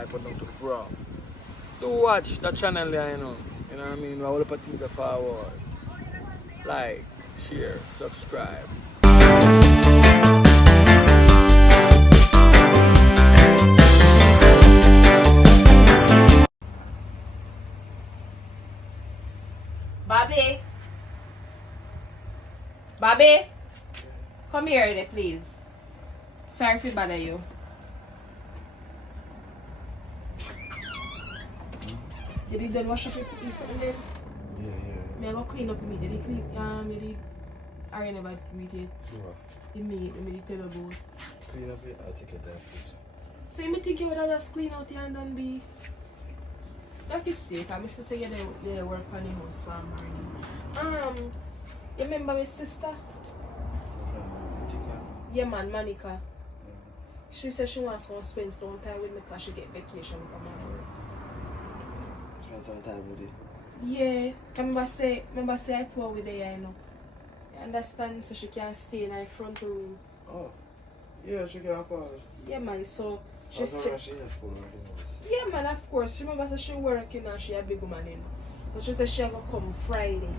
life but not to grow. Do watch that channel there, you know what I mean? All the things are forward. Like, share, subscribe. Bobby, come here, please. Sorry to bother you. Did you done wash up your piece there? Yeah. Me I go clean up me. Did you clean? Did I never meet it. Sure. Me tell you about. Clean up it, I'll take it there, please. So you think you would have just clean out here and done be? That mistake. I used to say they work on the house for morning. You remember my sister? Yeah man, Monica. Yeah. She said she want to come spend some time with me because she get vacation from her work. Spend some time with you? Yeah. Remember say I told her there, you know. You understand? So she can stay in her front room. Oh. Yeah, she can afford. Yeah man, so she As long said. as she has full of the house. Yeah man, of course. Remember so she working and she a big woman, you know. So she said she gonna come Friday.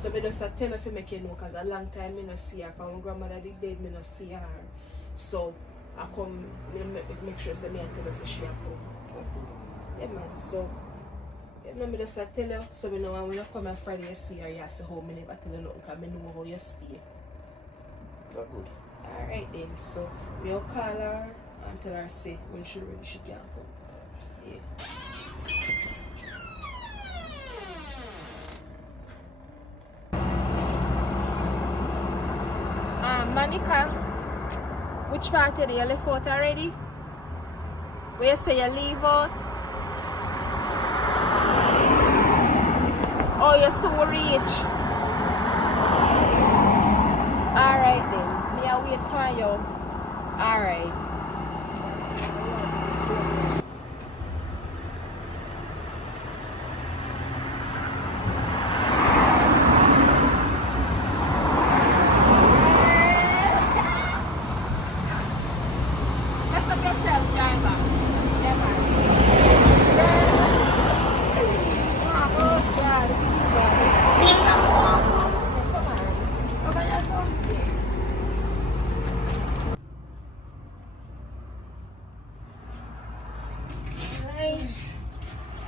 So I just tell her to make you know because a long time I not see her. From my grandmother did dead, I not see her. So I come make sure say me and tell her so she a come. Yeah man, so you know me just tell her so we know when you come on Friday you see her, you say how me never tell you nothing because I know how you stay. That's good. Alright then, so we'll call her and tell her say when she ready she can come. Yeah. Monica, which part did you left out already? Where you say you leave out? Oh, you're so rich. Alright then, me I wait for you. Alright.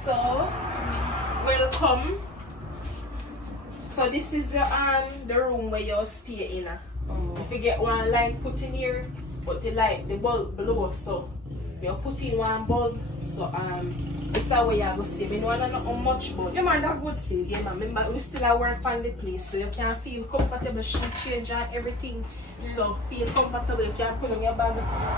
So, welcome. So this is the room where you stay in. If you get one light put in here, but the light, the bulb below, so you put in one bulb. So this is where you go stay. We know not much, but yeah man, that good sis. yeah man, remember we still at work on the place, so you can feel comfortable. She change and everything. So feel comfortable. You can put on your bag.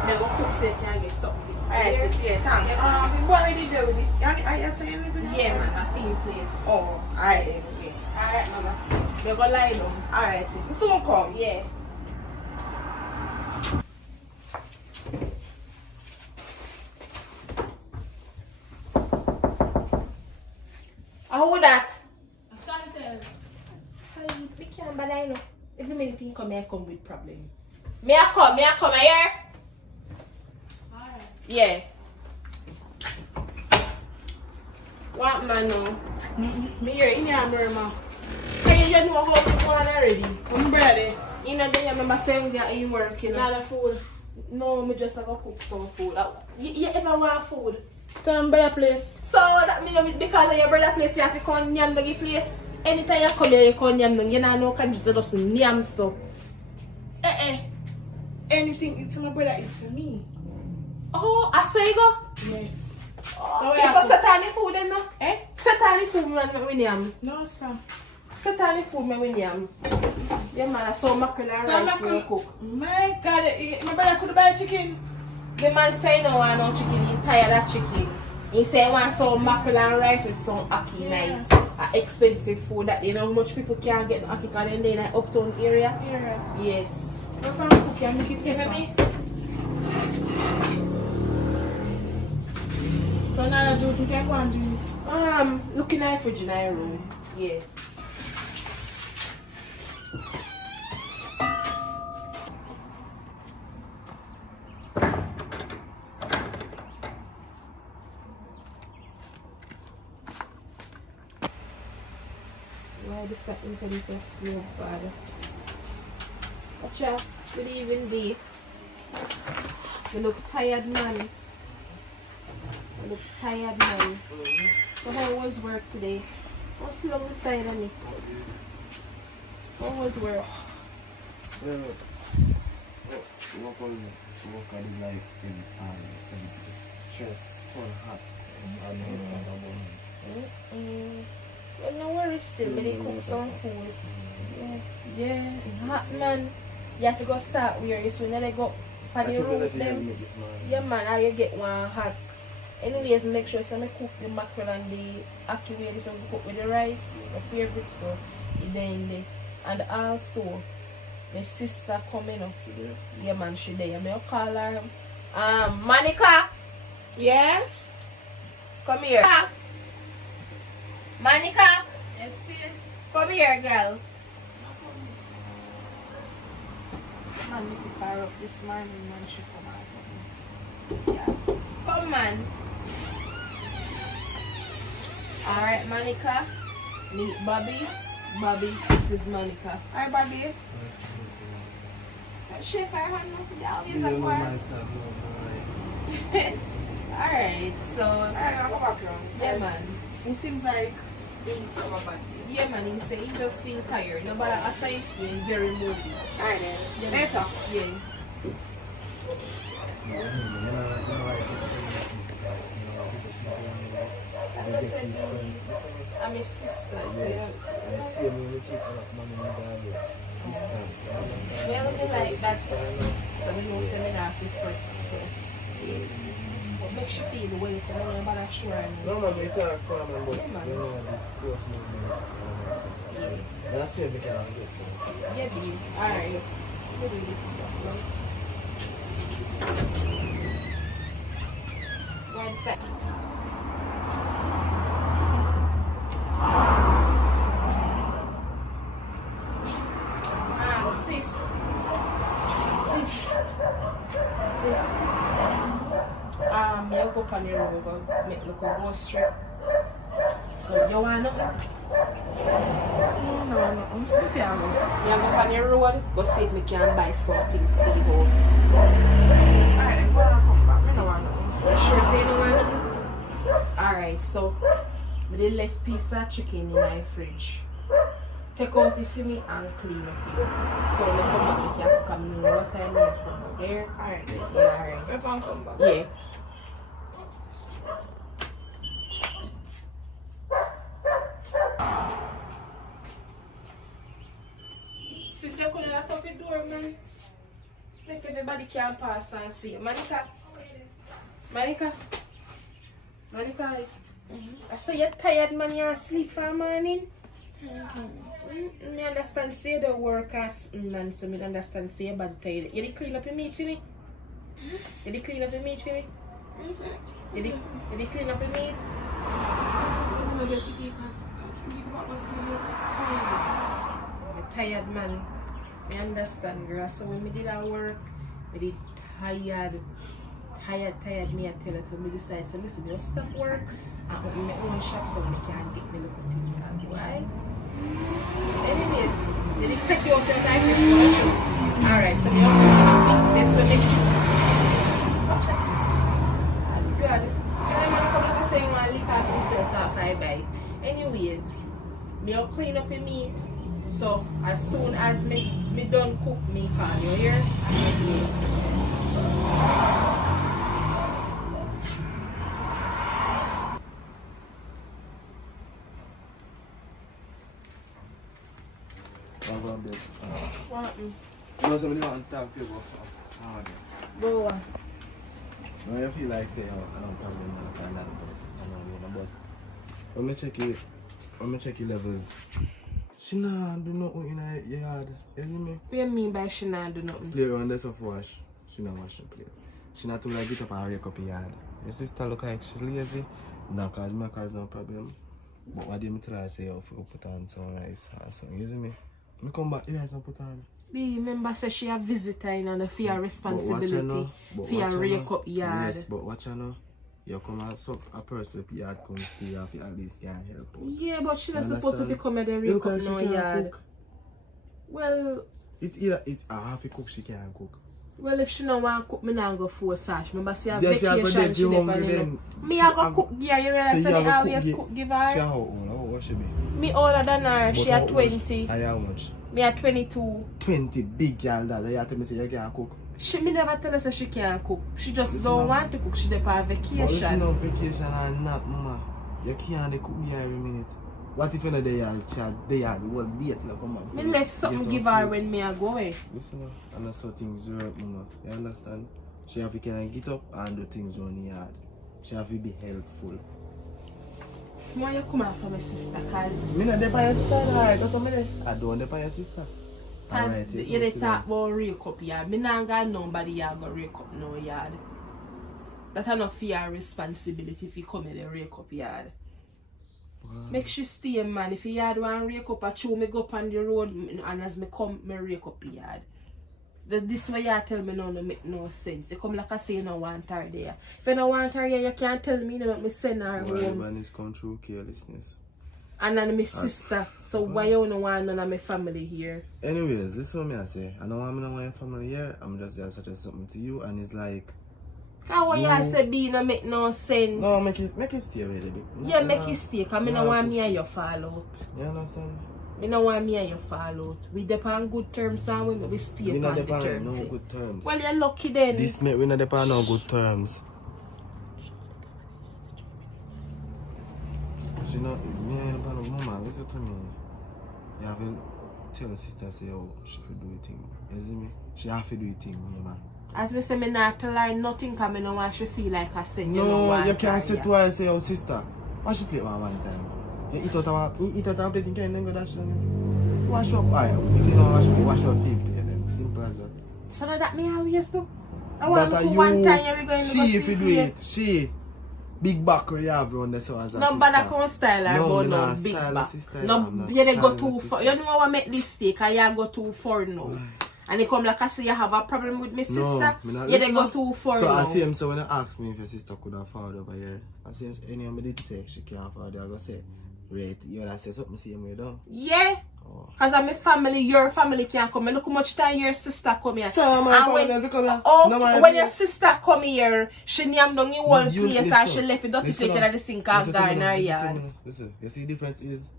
Then go cook so you can get something. Alright, sis, yeah, thanks. Yeah. What already do with it? Are you saying living in Yeah, man, I feel place. Oh, alright then, okay. Alright, mama. We're gonna lie down. Alright, sis. Soon come. Yeah. How that? Sorry, we can't but I know. Every minute you come here, come with problem. May I come here? Alright. Yeah. What man now? Me here in your mama. Hey, you know how to go on already? I'm ready. You know, then you remember saying that you work, you know? Not a food. No, me just go cook some food. You ever want food? Tell me better place. So that means because of your brother place, you have to come nyam the place. Anytime you come here, you come nyam. You know, can just nyam so. Anything it's my brother is for me. Oh, I say you go? Yes. Oh, okay, so satanic food then no? Satanic food man we nyam. No, sir. Satanic food me we nyam. Yeah man, I saw mackerel and rice we cook. My God, my brother could buy chicken. The man say no want no chicken, he tired of chicken. He say he want some mackerel and rice with some ackee night. Expensive food that you know much people can't get ackee because then they in the uptown area. Yeah. Yes. What kind of cookie I make it You hear for me? So now the juice we can go and drink. Looking at the fridge in our room. Yeah. this internet is slow, bad. What's up? Good evening, babe. You look tired, man. You look tired, man. So how was work today? What's still on the side of me? How was work? Work on the life and stress, so hot, and head at the moment. Well, no worries still, but they cook some food. Yeah, hot man. You have to go start where you so when they go on the roof them. Yeah man, how you get one hot. Anyways, make sure some cook the mackerel and the accusations and cook with the rice, my favorite stuff. Then there. And also my sister coming up today. Yeah man, she there. May I call her? Monica. Yeah? Come here. Monica. Yes, yes. Come here, girl. Man, me pick her up this morning when she come or something. Yeah. Come man. Alright, Monica. Meet Bobby. Bobby, this is Monica. Hi, Bobby. Shake her hand up. Yeah, always a one. Alright, so. Alright, go back around. Yeah, man. It seems like you come up back. Yeah, man, he say he just feel tired. No, but as I say, very moody. Alright then. Yeah, Later. Yeah. Like I said, I'm a sister, so Yes, I see him when you take a lot of money in the distance. well, me like that. So we know seminar for free. So what makes you feel when you come on about that sure? No, man, it's a problem, but Yeah, man. you know, the close movements and all that stuff. Yeah. That's it, we can get some. Yeah, baby. Alright. What do you do for stuff, One second. Sis. You go up on your road, go make look a go straight. So you want nothing? No. If you have You go up on your road, go see if we can buy some things for the house. alright, then go and come back. I don't want nothing. You sure say you don't want nothing? Alright, so with the left piece of chicken in my fridge. Take out it for me and clean up it. So when I come back, we can come in what time you come out there. Alright then. Yeah, alright. If I come back. Yeah. Sis, you couldn't lock up the door, man. Make everybody can pass and see. Monica. Monica. I saw you're tired, man. You're asleep for a morning. I understand say the work as man, so I understand say you're bad tired. You did clean up your meat for me? You did clean up your meat for me? You did clean up your meat? You're tired, man. I understand, girl. So when we did our work, we did tired. Me I tell her to me decide, so listen, just stop work and open my own shop so I can get me look at things. Why? Anyways, did it take you off your time? Alright, so we are going to so make sure. Watch it. Good. I'm coming to say you want to lick off yourself after I buy. Anyways, I'll clean up your meat. So as soon as me done cook me call you here. What happened? You know, somebody want to talk to you about something. Go on. No, I feel like saying, I don't probably not find out about the sister now, but when I check your levels, she not do nothing in her yard, you see me? What do you mean by she not do nothing? Play around this of wash, she not wash the plate. She not to like get up and rake up the yard. Your sister look like she lazy, no cause my cause no problem. But what do you tell her say, if you put on some rice or something, you see me? I come back here and put on. Remember, say she a visitor and a fear responsibility. For rake up yard. Yes, but watch her now. You come out, so a person with yard come stay off, at least can help out. Yeah, but she not You supposed to be understand? coming and Look rake up like she no can't yard. cook. Well, It's a half a cook, she can't cook. well, if she don't want to cook, me not go force her. Remember, see her Then she have to vacation, get she you never hungry know. then. Me, She I go have- cook, yeah, you realize So you so have they a always cook, cook, give She her. how old? How she be? Me older than her, she But at how 20. much? And how much? Me at 22. 20 big girl that you have to me say you can't cook. Me never tell her say she can't cook. She just Listen don't up. want to cook. She dey on But listen vacation. on vacation or not, mama. You can't cook there every minute. What if you're not there, child, there, the whole date, like, come on. Me left something give her when me a go away. Listen up, and that's how things work, mama. You understand? She have to can get up and do things on the yard. She have to be helpful. Why you come out for my sister? Cause Me not depend on your sister, right? That's what I do. I don't depend on your sister. Alright, yes, you dey sit talk down. about rake up yard. Me not got nobody yard go rake up no yard. That a not your responsibility if you come in and rake up yard. Wow. Make sure stay, man. If you yard want rake up, I chew me go up on the road and as me come, me rake up yard. This way you tell me no make no sense. You come like I say you don't want her there. If you don't want her here, you can't tell me, you make me send her Well, home. man, it's come through carelessness. And then my sister. So why you don't want none of my family here? Anyways, this is what I say. I know I'm not want your family here. I'm just there to suggest something to you, and it's like. Cause what No. you say be no make no sense. No, make it stay away a bit. Yeah, make it stay. Cause me no no, want me push and it. you fall out. You understand? Me no want me and you fall out. We depend on good terms and we stay We on not the depend on terms. no good terms. Well, you're lucky then. This mate, we not depend on no good terms. She not, me ain't depend on mama. Listen to me. You have to tell your sister say, oh, she should do it thing. You see me? She have to do it thing, mama. As me say, me not tell her nothing cause me no want she feel like I said you no No, want you her can't say here. to her say, oh sister, why she play one time? You eat out of plate and can't then go dash down. Wash up, alright. If you don't wash your feet plate then. Simple as that. So now that me always do. I want That to are one you, time you going to she go if you see do here. it, she. Big back where you have on the so as a No, sister. but I can't style her, No, but me no not big style a back. sister, No, I'm not you dey go styling a too sister. far. You know how I make this mistake and you go too far now. And you come like I say you have a problem with my sister. me not You dey listen go up. too far So now. I see him, so when I ask me if your sister could afford over here, I see him, anybody did say she can't afford it, I go say, right, you know, say something, see him, you know? Yeah. Oh. Cause I'm a family, your family can't come. Look how much time your sister come here. So my And family when, never come here. oh, No, my when your place. sister come here, she name down your whole You- place and listen, she left it dirty listen plate up. in the sink and Listen to go me in now, her listen to yard. me now. Listen, you see the difference is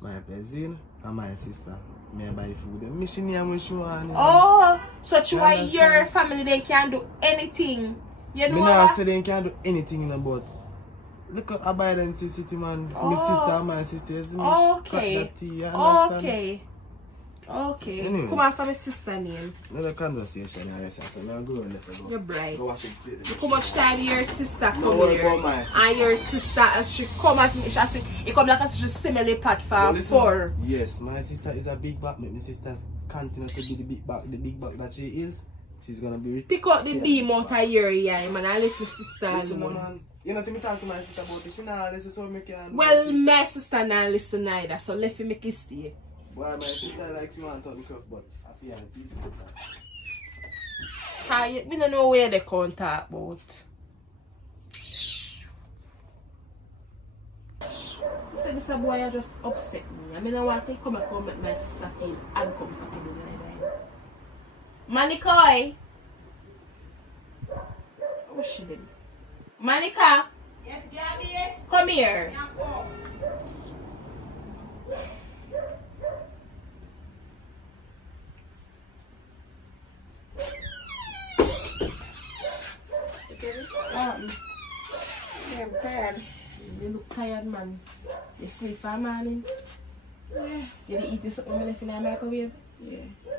my cousin and my sister. Me buy food. Me she name when she want. Oh, so you You are understand? your family, they can't do anything. You know Me not what? say they can't do anything in about. Look at Abide City man. Oh. My sister and my sister. You see me? Okay. Cut that tea, you understand? Okay. Okay. Anyways. Come on for my sister name. Another conversation, I guess. So now go on, let's go. You're bright. Go wash it. Look how much time your sister No come worry here. about my sister. And your sister, as she come as me, it come like as she similar Well, platform listen, for. yes, my sister is a big back. Make my sister continue to be the big back that she is. She's gonna be rich. Pick up the beam out of your eye, man. I let my sister Listen, alone. man. You know, me talk to my sister about it. She not listen, so me can. Well, my sister not listen either, so let me make it stay. Boy, my sister like she want to talk me crap, but I feel like Me don't know where they can't talk about. So this a boy I just upset me. I mean I want to come and come make my sister feel uncomfortable like that. Manikoi! What's she doing? Manika! Yes, Gabby. Come here. Yeah, I'm tired. You look tired, man. You sleep for a morning? Yeah. Did you eat this something left in the microwave? Yeah.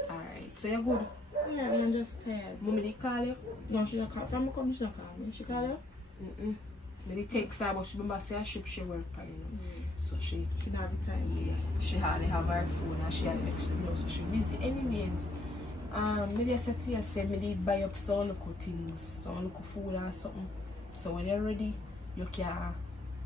Alright, so you're good. Yeah, I'm just tired. Mommy did call you? No, she don't call. From me come, she don't call me. She call you? Mm-mm. Me did text her, but she remember say a ship she work on, you know. So she She don't have the time. yeah, she hardly have her phone and she had extra you know, so she busy. Anyways, me just said to you, say me did buy up some little things, some little food or something. So when you're ready, you can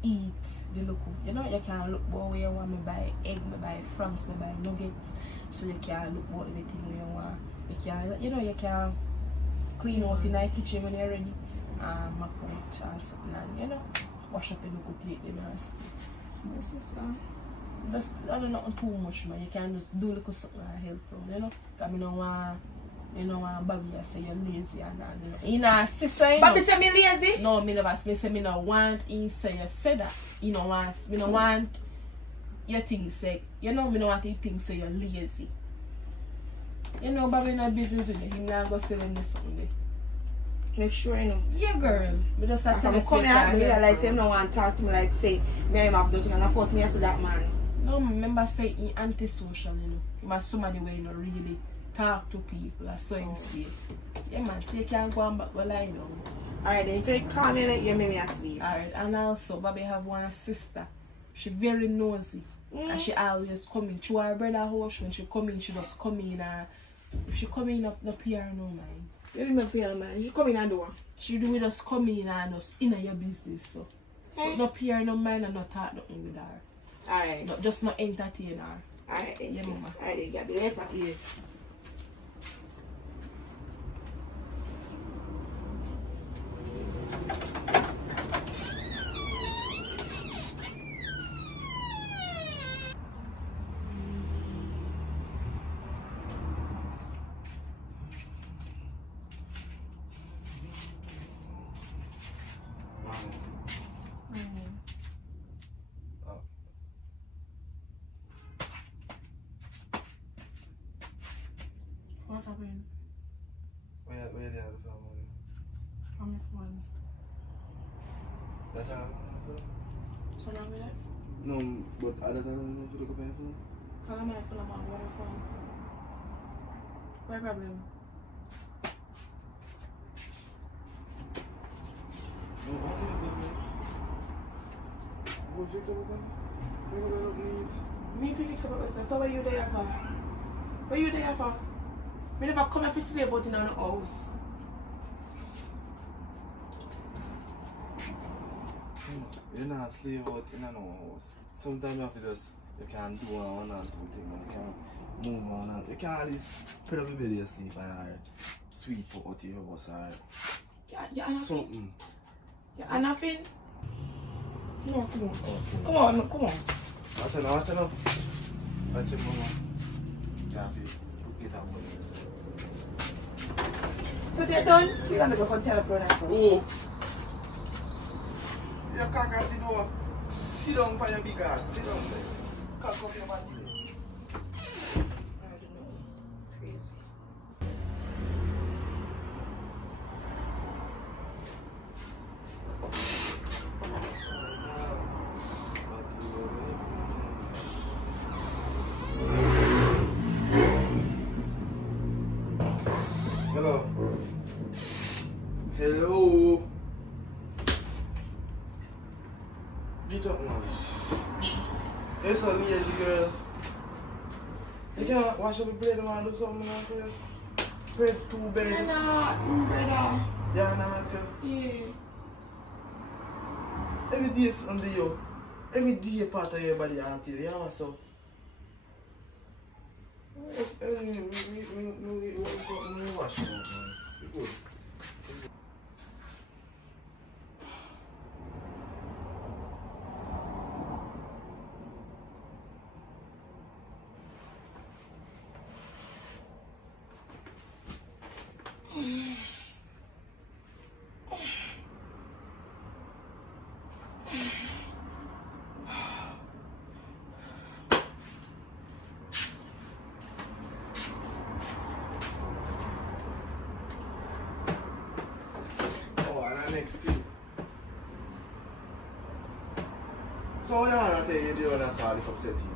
eat the local. You know, you can look where you want. Me buy egg, me buy franks, me buy nuggets. So you can look what everything you want. You can, you know, you can clean out in the kitchen when you're ready. macaroni or something and, you know, wash up the local plate them and stuff. My sister. Just, I don't know too much, man. You can just do little something and help them, you know? Because I don't want, you know, Bobby say you're lazy and that, you know. You know, sister, you know. Bobby say me lazy? No, me never say me no want he say you say that. You know want me no want your thing say, you know, me no want your thing say you're lazy. You know, Bobby no business with you. Him not go sell him something. Make sure you know. Yeah, girl. Me just have to I'm coming out, me realize him no want to talk to me like say, me him have nothing and I force me to that man. No, remember say he antisocial, you know. He must somebody where you know really talk to people. I saw him say. Yeah, man, so you can't go on back well lie down. Alright, then if you call me and hear me asleep. Alright, and also Bobby have one sister. She very nosy. And she always come in. To her brother house when she come in, she just come in and if she come in up here no mind. You me pay man. You come in and do. She do just come in and just in your business so. But no peer no mind and not talk nothing with her. Alright. But just not entertain her. Alright, Yeah, mama. Alright, Gabby, later. Yeah. What happened? Where they have the family? On my phone. That's how So now me that? no, but other time if you look up your phone. Call my phone, I'm on my phone. What problem? No, I think go fix up with them. We don't got Me if you fix up myself, so what you there for? What you there for? Me never come and slave out in our house. You're not a slave out in no house. Sometimes you have to just, you can do one and two things and you can move on and you can at least put up your bed and sleep and sweep out your house or Yeah, nothing. something. Yeah, nothing. No, come on. Okay. Come on, come on. Watch it now, watch it now. Watch it, mama. You have to get that money. So they're done? We're gonna go tell a brother. Oh! You cock at the door. Sit down by your big ass. Sit down there. Cock up your body. I don't know. Crazy. Hello. Hello. Get up, man. You're so lazy, girl. You can't wash up your bread and do something like this. Bread too You're big. not, brother. Yeah, not you. Yeah. Every day is under you. Every day part of your body out here. Yeah, so. We wash it out, man. Good. Next thing. So you wanna tell you the other side if upset you?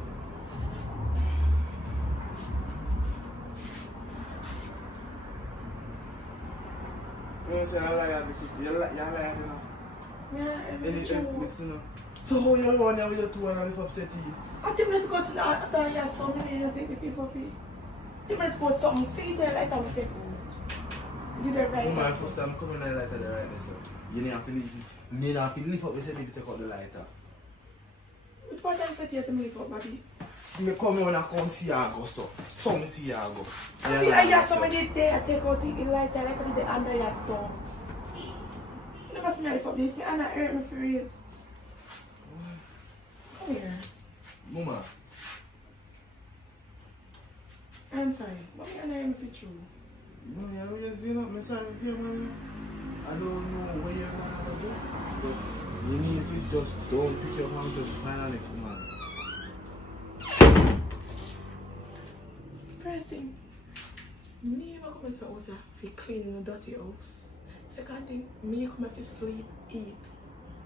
You say I lie at the cook. You lie, you know? Yeah, Listen, no. So how you run there with your two and if upset you? I think let's go to the after you have something I think if you for me. Think let's go to something. See there like I'm take out. Did it right. My first time coming out lighter there right now, so you need to leave. You need to lift up yourself if you take out the lighter. Which part time set you to me for, baby? Me come on and come see you go so. So me see you go. I have somebody there take out the lighter like the under your store. never see me for this. Me Anna hurt me for real. Come here. Mama. I'm sorry. What me Anna hurt me for true? No, yeah, you know, I'm sorry for you, man. I don't know what you're gonna do, but you need to just don't pick your hand, just find an next man. First thing, me never come to the house for cleaning a dirty house. Second thing, me come to sleep, eat,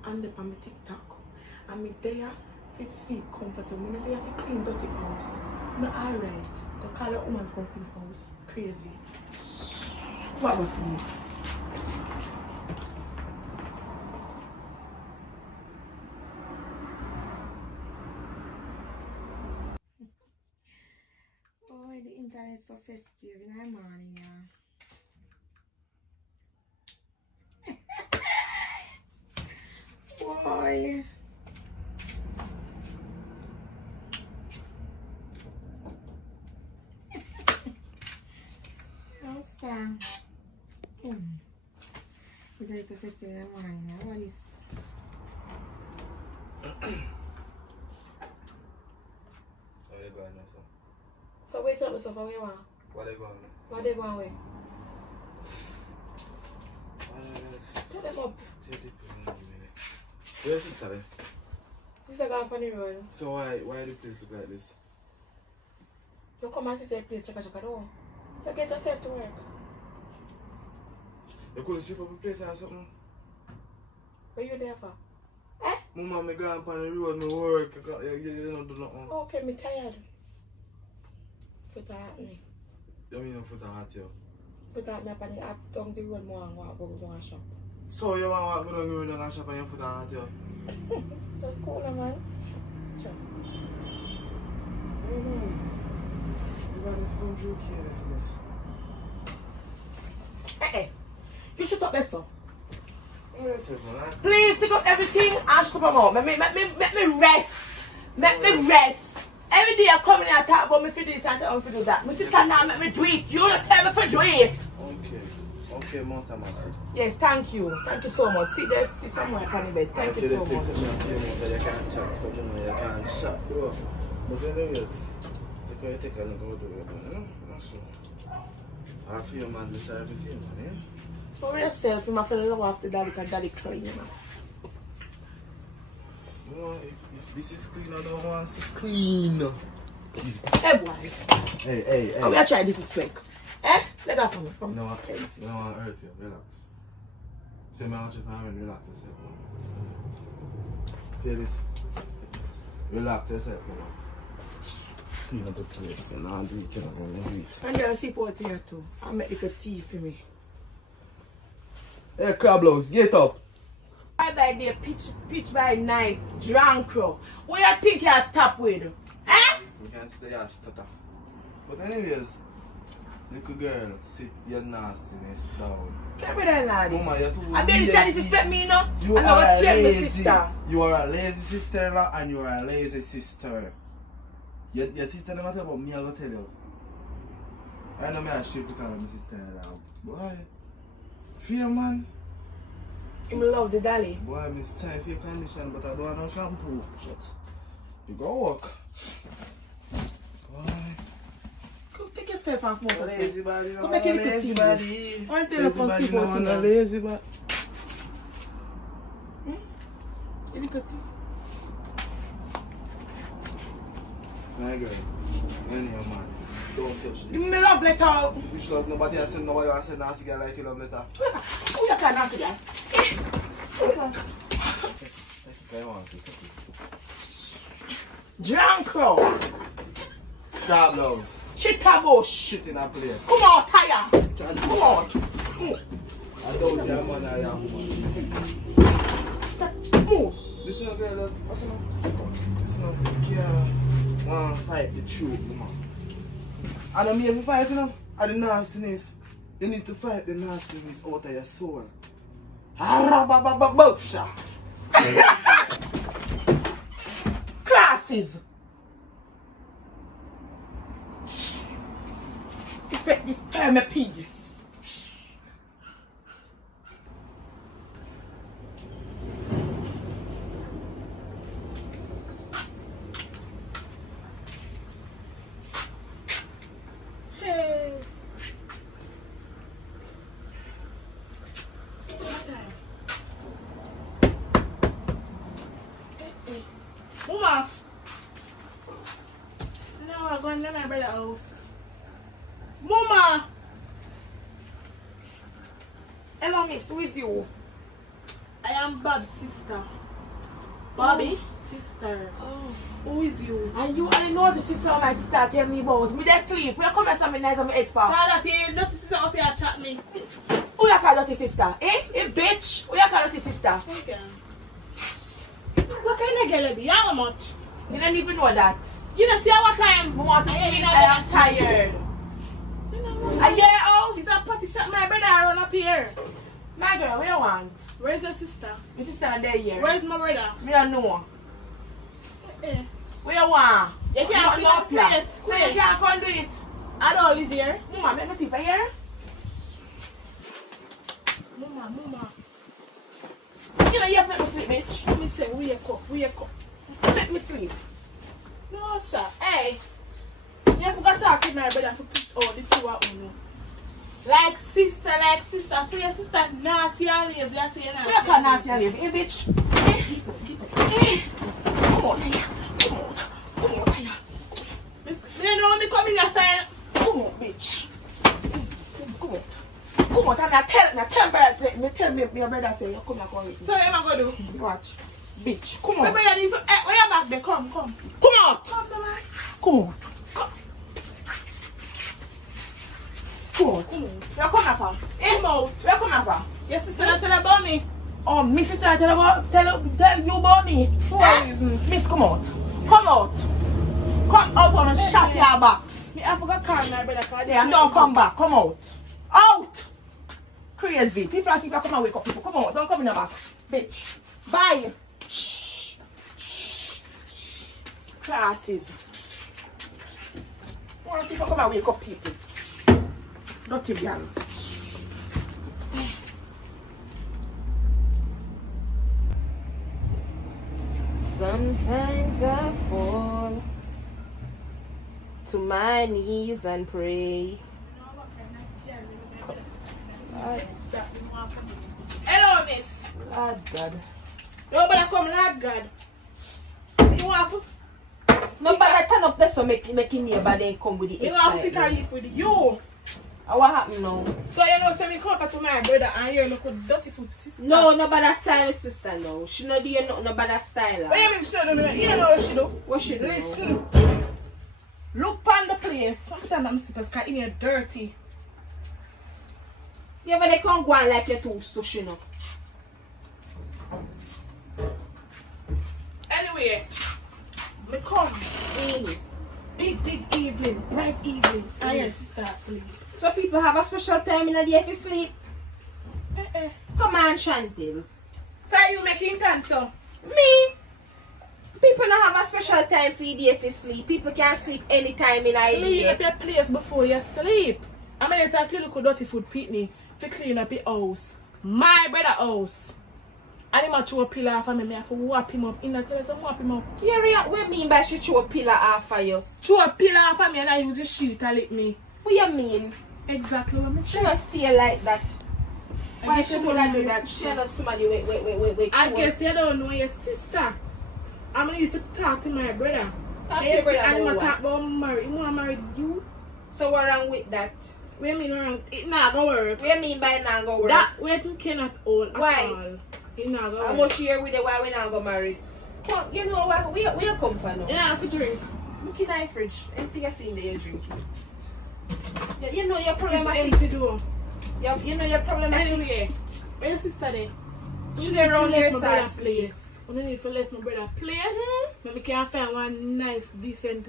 and dip on my TikTok. And me there for sleep comfortable. Me not there for clean dirty house. No alright. Go call a woman to come clean house. Crazy. What was me? Oh, the internet's so festive in the morning, yeah. Boy. Awesome. It's a festive in the morning, yeah. What is? Where they going now, sir? So wait up yourself, where you want? Where they going now? Where they going away? Tell them up. Where's your sister then? This is a guy on the road. So why the place look like this? You come and see the place, check door. So get yourself to work. You couldn't strip up a place or something? What you there for? Mama, me go on the road, me work, you don't do nothing. Okay, me tired. Foot at me. You mean your foot hot you? Foot at me up on the up down the road more and walk go to a shop. So you want to walk down the road and shop and your foot hot you? Just cool, man. Sure. I don't know. You want this come through carelessness. You should talk better. What is it, man? Please take up everything and shut up about. Make me rest. Make me rest. Every day I come in and talk about me for this and tell me to do that. My sister now make me do it. You don't tell me to do it. Okay, Monta Massey. Yes, thank you. Thank you so much. See, there's somewhere on the bed. Thank you so much. You can't chat, so you can't chat, bro. But anyways, take a look at it. That's all. I feel man decided to feel, man, yeah? For yourself, you must feel after that because daddy clean, man. No, if this is clean, I don't want to clean. Hey, boy. Hey. I'm going to try this is quick. Let that from me. You know what? You don't want to hurt you. Relax. Say me out your family, relax yourself. Hear this? Relax yourself, man. Clean up the place and I'll do it, I'll do it. And you're a support here too. I'll make a tea for me. Hey, Crablows, get up. By day, pitch by night, drunk crow. What you think you have stop with? You can't say you stutter. But anyways, little girl, sit your nastiness down. Get rid of that. Mama, you're too I been telling you to me, you know. You and are I will tell my lazy. sister. You are a lazy sister-in-law and you are a lazy sister. Your sister never tell about me, I'm going to tell you. I know me a shit because I'm my sister-in-law. Boy, fear man. You love the dolly. Boy, I'm sorry for your condition, but I don't want no shampoo. You go work. Boy. Go take yourself off more. Lazy body, Go make a little lazy tea. body. Aren't they not Lazy people body, to lazy body. A little tea. My girl, when you're man, don't touch this. Me love letter. Which love nobody has said, nobody has said nasty girl like you love letter. Who you can nasty guy? I want to. Drunk crow. Job loves. Chitabush. Shit in a plate. Come on, tire. Come on. I don't care man, I am man. Move. Listen up, girl, listen up. Listen up, you can't want to fight the truth, man. And I'm here for fight, you know, and the nastiness. You need to fight the nastiness out of your soul. Harababababosha. Crosses. This my peace. brother's house. Mama! Hello, miss, who is you? I am Bob's sister. Bobby? Sister. Oh. Who is you? And you, I know the sister of my sister tell me about. Me they sleep. We come here some nights on my head for. Father, not sister up here chat me. Who you call dirty sister? Eh? Eh, bitch? Who you call dirty sister? Okay. What kind of girl be? How much? You don't even know that. You don't see what time? I want to I sleep. ain't I am know tired. that. Are you your house? It's a party shop. My brother run up here. My girl, what you want? Where's your sister? My sister not there here. Where's my brother? Me don't know. Eh. What you want? You can't Not up clean here. the place. So you can't come do it. I don't live here. Mama, make me sleep here. Mama. You know you have to make me sleep, bitch. Let me say, wake up. Make me sleep. No, sir. Hey. You forgot to talk to my brother for put all the two out on you. Like sister. So your sister nasty and lazy. You say nasty. What you call nasty and lazy? Eh, bitch? Come on here. You know me coming here saying, Come on, bitch. Come on, tell me, your brother say, you come here, come with me. so what am I going to do? Watch. Bitch, come Where on. you where you back there? Come. Come out. Come, the man. Come on. Come on. Come on. You come here for? Eh? Come out. You come here for? Your sister not tell about me. Oh, Miss sister, tell you about me. For what reason? Miss, come out. Come out. Come out and shut your box. Me I forgot call my brother. Yeah, don't come back. Come out. Out. Crazy. People are thinking, come and wake up people. Come out. Don't come in the back. Bitch. Bye. Shh. Classes. Want to see if I come and wake up people. Dirty girl. Sometimes I fall to my knees and pray. Hello, miss. Lord God. Nobody come, Lord God. You want to? Nobody turn up this so making neighbor then come with the You want to pick her excitement. up with you. What happened now? So you know, say me come back to my brother and you look with dirty foot sister. No, nobody style with sister now. She not doing nothing, nobody style What her. you mean she don't know? You know what she do? What she do? Listen. Look on the place. Sometimes I'm supposed to in here dirty. You ever they can't go on like your two stush, you know. Anyway, me come. Big evening, bright evening. And your sister asleep. So people have a special time in the day to sleep. Come on, Chantel. So you making cancer? Me? People don't have a special time for the day to sleep. People can sleep anytime in the Clean up day. your place before you sleep. I mean, it's a little dirty food pitney to clean up your house. My brother house. And him a throw a pillar off of me have to whap him up. In the tell us whap him up. Carry out what mean by she throw a pillar off of you? Throw a pillar off of me and I use the sheet to lick me. What you mean? Exactly what I She say. must stay like that. Why guess she you would don't do know that? your She sister. knows somebody wait. I guess you don't know your sister. I'm going to talk to my brother. Talk to your brother And about I'm what? talk about married. You want to marry you? So what wrong with that? What do you mean wrong? It not going to work. What you mean by not go work? That way you cannot hold at Why? all. It not going How to work. much year with the why we not go married? Come, you know what? We come for now. Yeah, for drink. Look in the fridge. Anything you see in there you drinking. You know your It's problematic. empty door. You know your problematic. Anyway, where's your sister there? She dey round there my brother start place. I need to let my brother place. Maybe can find one nice, decent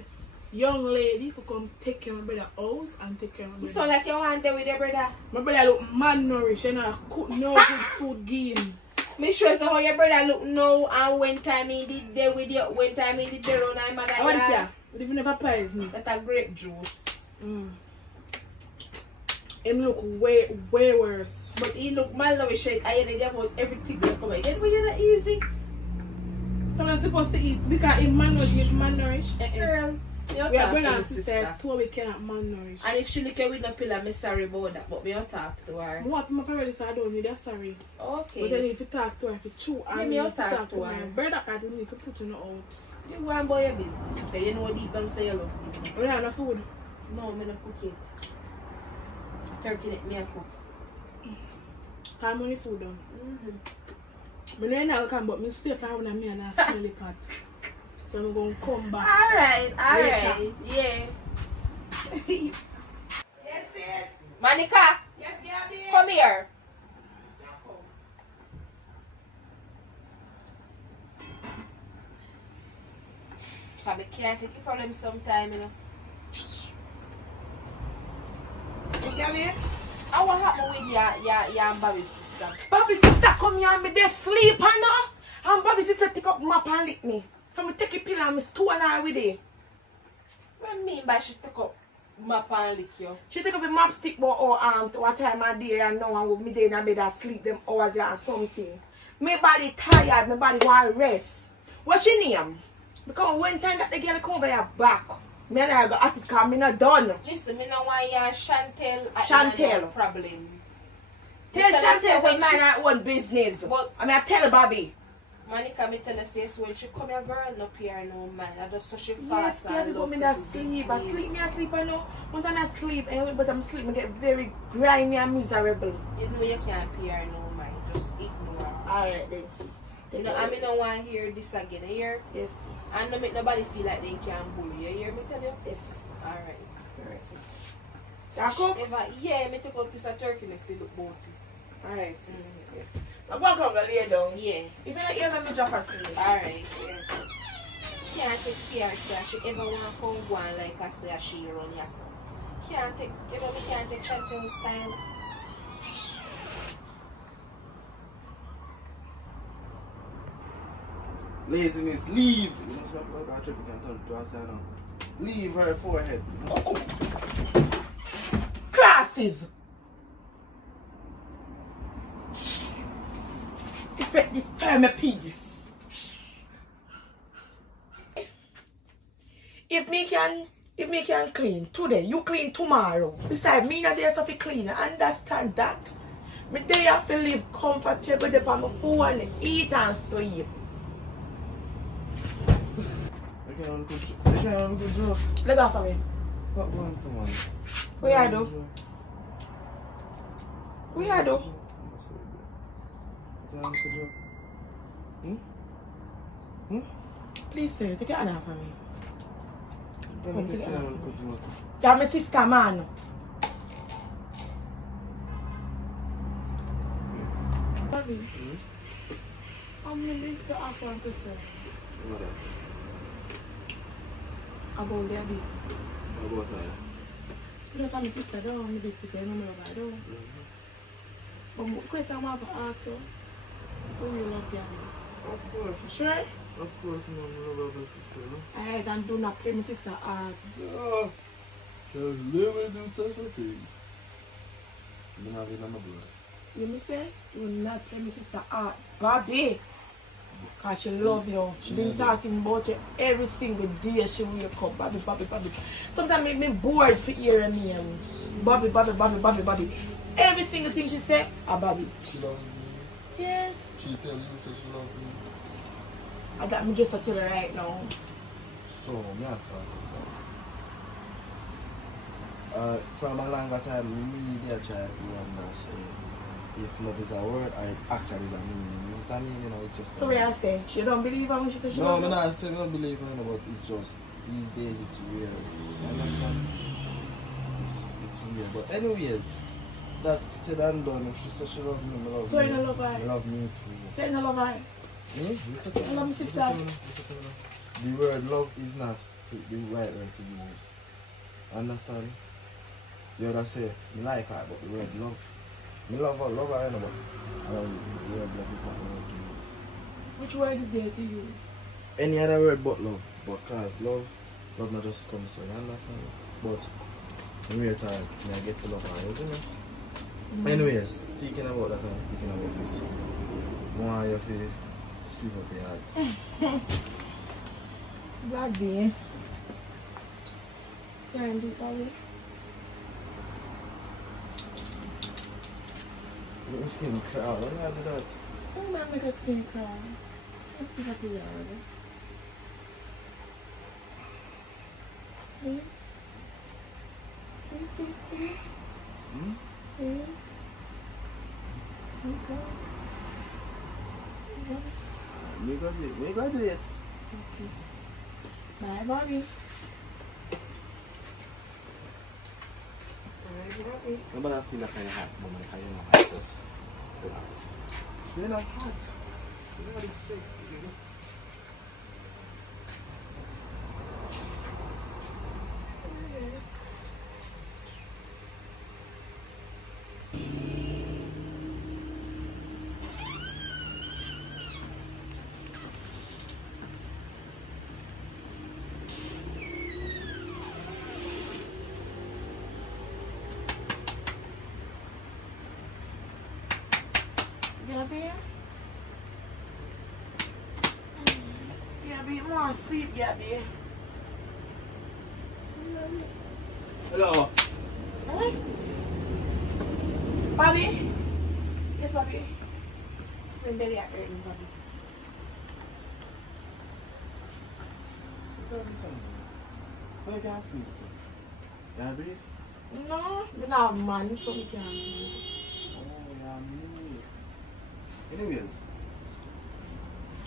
young lady to come take care of my brother house and take care of my You brother. sound like you want there with your brother. My brother look malnourished and cook no good food game. Me sure so how your brother look now and when time he did there with you, when time he did there on my mother. I want to say, but if you never prize me. That a grape juice. Him look way worse. But he look malnourished. I ain't about everything that come again. But you're not easy. So I'm supposed to eat because him malnourished. Girl, Me don't We are talk to brother my and sister, 2 we cannot malnourish. And if she look at with no pillar, I'm sorry about that, but me don't talk to her. What my parents I don't need, they're sorry. Okay. But then if you talk to her, if you chew, Yeah, and me if don't you talk talk to to her. my brother, I didn't need to put you out. You go and buy your business. So you know deep down say you love me. We don't have no food. No, me not cook it. Turkey neck me a cook. Time money food down. Mm-hmm. But then I'll come, but me stay for when I'm here and I smell it pot. So I'm going to come back. Alright. Later. Yeah. Yes, yes. Monica, Yes, Gabby. come here. So I can't take your problem sometime, you know. Gabby. And what happened with your Bobby's sister? Bobby's sister come here and me there sleep, Hannah. And Bobby's sister take up map and lick me. So me take a pill and me stone her with it. What do you mean by she took up map and lick you? She take up a map stick but what time of day and now and with me there in the bed and sleep them hours there and something. My body tired, my body want rest. What's she name? Because one time that the girl come over your back, me and her go at it because me not done. Listen, me no want your Chantel Chantel. problem. Tell Because Chantel when to mind her own business. But- I mean I tell Bobby. Monica, me tell her yes, when she come here, girl, no here, no man. I just so she Yes, fast yeah, and but love me not to do sleep. I business. sleep, me I sleep, I know. One time I sleep, but I'm sleep, I get very grimy and miserable. You know you can't PR no man. Just ignore her. Alright then sis. You know, I mean, don't want to hear this again. You hear? Yes sis. And don't make nobody feel like they can bully you. You hear me tell you? Yes sis. Alright. Alright sis. Jacob? Yeah, me take out a piece of turkey neck for look bounty. Alright sis. I'm going to come and lay down. Yeah. If you don't hear me, drop a sleep. Alright. Yeah. Can't take PR that she ever want to come go on like I say she run yes. Can't take, you know, me can't take Chantel's style. Laziness, leave! You must not go back trip, you can turn to us now. Leave her forehead. Classes! Respect this my peace. If me can clean today, you clean tomorrow. Besides, me not there to clean. Understand that. Me there have to live comfortable there on my phone, eat and sleep. I can't have a good job. Let go from me. What wants someone? What you do? What you do? Can't have a good job. Hmm? Please say, take your hand off from me. Come, take your hand off from me. Good job. You're my sister, man. Bobby, I'm willing to ask one question What else? about Debbie. About her? You just have my sister down, my big sister, you know me love her down. But the question I want to ask you, do you love Debbie? Of course. Sure? Of course, Mom. I love my sister, no? Alright, and do not play my sister heart. No. Can never do such a thing. You have it on my blood. You me say? You will not play my sister heart. Bobby! Because she love you. She been talking about you every single day she wake up. Bobby, Bobby, Bobby. Sometimes make me bored for hearing me. Bobby, Bobby, Bobby, Bobby, Bobby. Every single thing she say, Bobby. She loves me. Yes. She tell you say she loves me. I got me just to tell her right now. So, me ask you this from a longer time, me they try to understand if love is a word or it actually is a meaning. Is it a meaning, you know, it's just So what I say? She don't believe her when she says she no, love I'm you? not saying I don't believe her, but it's just these days it's weird. You understand? It's weird. But anyways, that said and done, if she says she loves me, I love So me. you don't love her? I love me too. So you don't love her? Me? Listen to me. I love my sister. Listen to me. The word love is not the right word to use. Understand? The other say, me like her, but the word love. Me love her, you know, but I don't, the word love is not the word to use. Which word is there to use? Any other word but love. But cause love not just come so, you understand? But in real time, I get to love her, isn't it? Anyways, speaking about that and speaking about this, I want you to sweep up your heart. Bobby. Can't do it, Bobby. Let me skin crawl. Let me do that. Oh, man, make a skin crawl. Let's see what we are. Please. Please, please, please. Please. Please, go. Me go do it. Okay. Bye, Bobby. Bye, Bobby. But I feel like I have moment. I know how to just relax. You're not hot. You're not sexy, you know. Gabby? Gabby, more sleep, Gabby. Hello. Hey? Bobby? Yes, Bobby. When belly at hurting, Bobby. Why you can't sleep? Yeah, breathe. No, we not have man, so we can't. Oh, yeah, me. Anyways,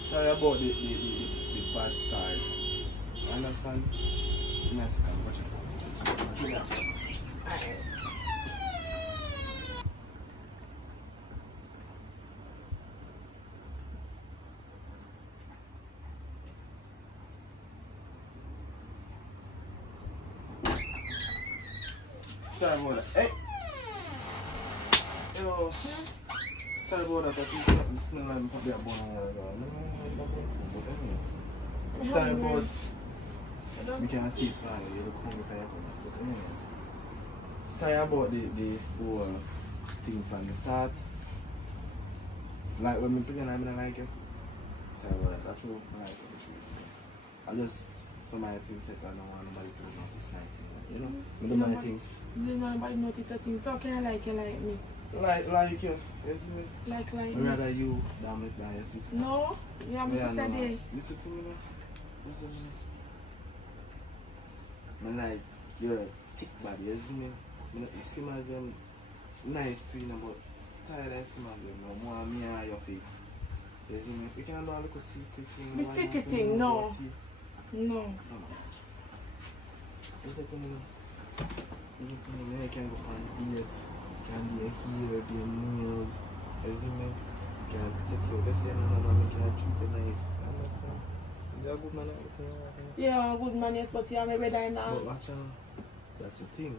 sorry about the bad start. You understand? Give me a second, watch it. Alright. Sorry about that. Hey! Yo! Sorry about that. I think something smell like probably a bone or whatever. No, but anyways. Sorry about... We can't see it finally. You look hungry for your coming. But anyways. Sorry about the whole thing from the start. Like when we pretend I don't like you. Sorry about that. That's true. I like it. I just... Some of the things that I don't want nobody to notice my thing. You know? I do my thing. You know, nobody notice a thing. So can I like you like me? Like you. You see me? Like I'd me? rather you than your sister. No, you have my sister there. Listen to me now. Listen to me. Man, like, you're thick body, you see me? You see me as them nice to you, but tired of see me as them, more me and your feet. You see me? We can't do a little secret thing. The secret thing, no. No. Listen to me now. Listen to me now, you can go on dates. Can be a hair, be a nails. You see me? Can take you, just let me know, man, can treat you nice. Understand? You're a good man, everything. Yeah, I'm a good man, yes, but you're my brother in But now. watch out, that's the thing.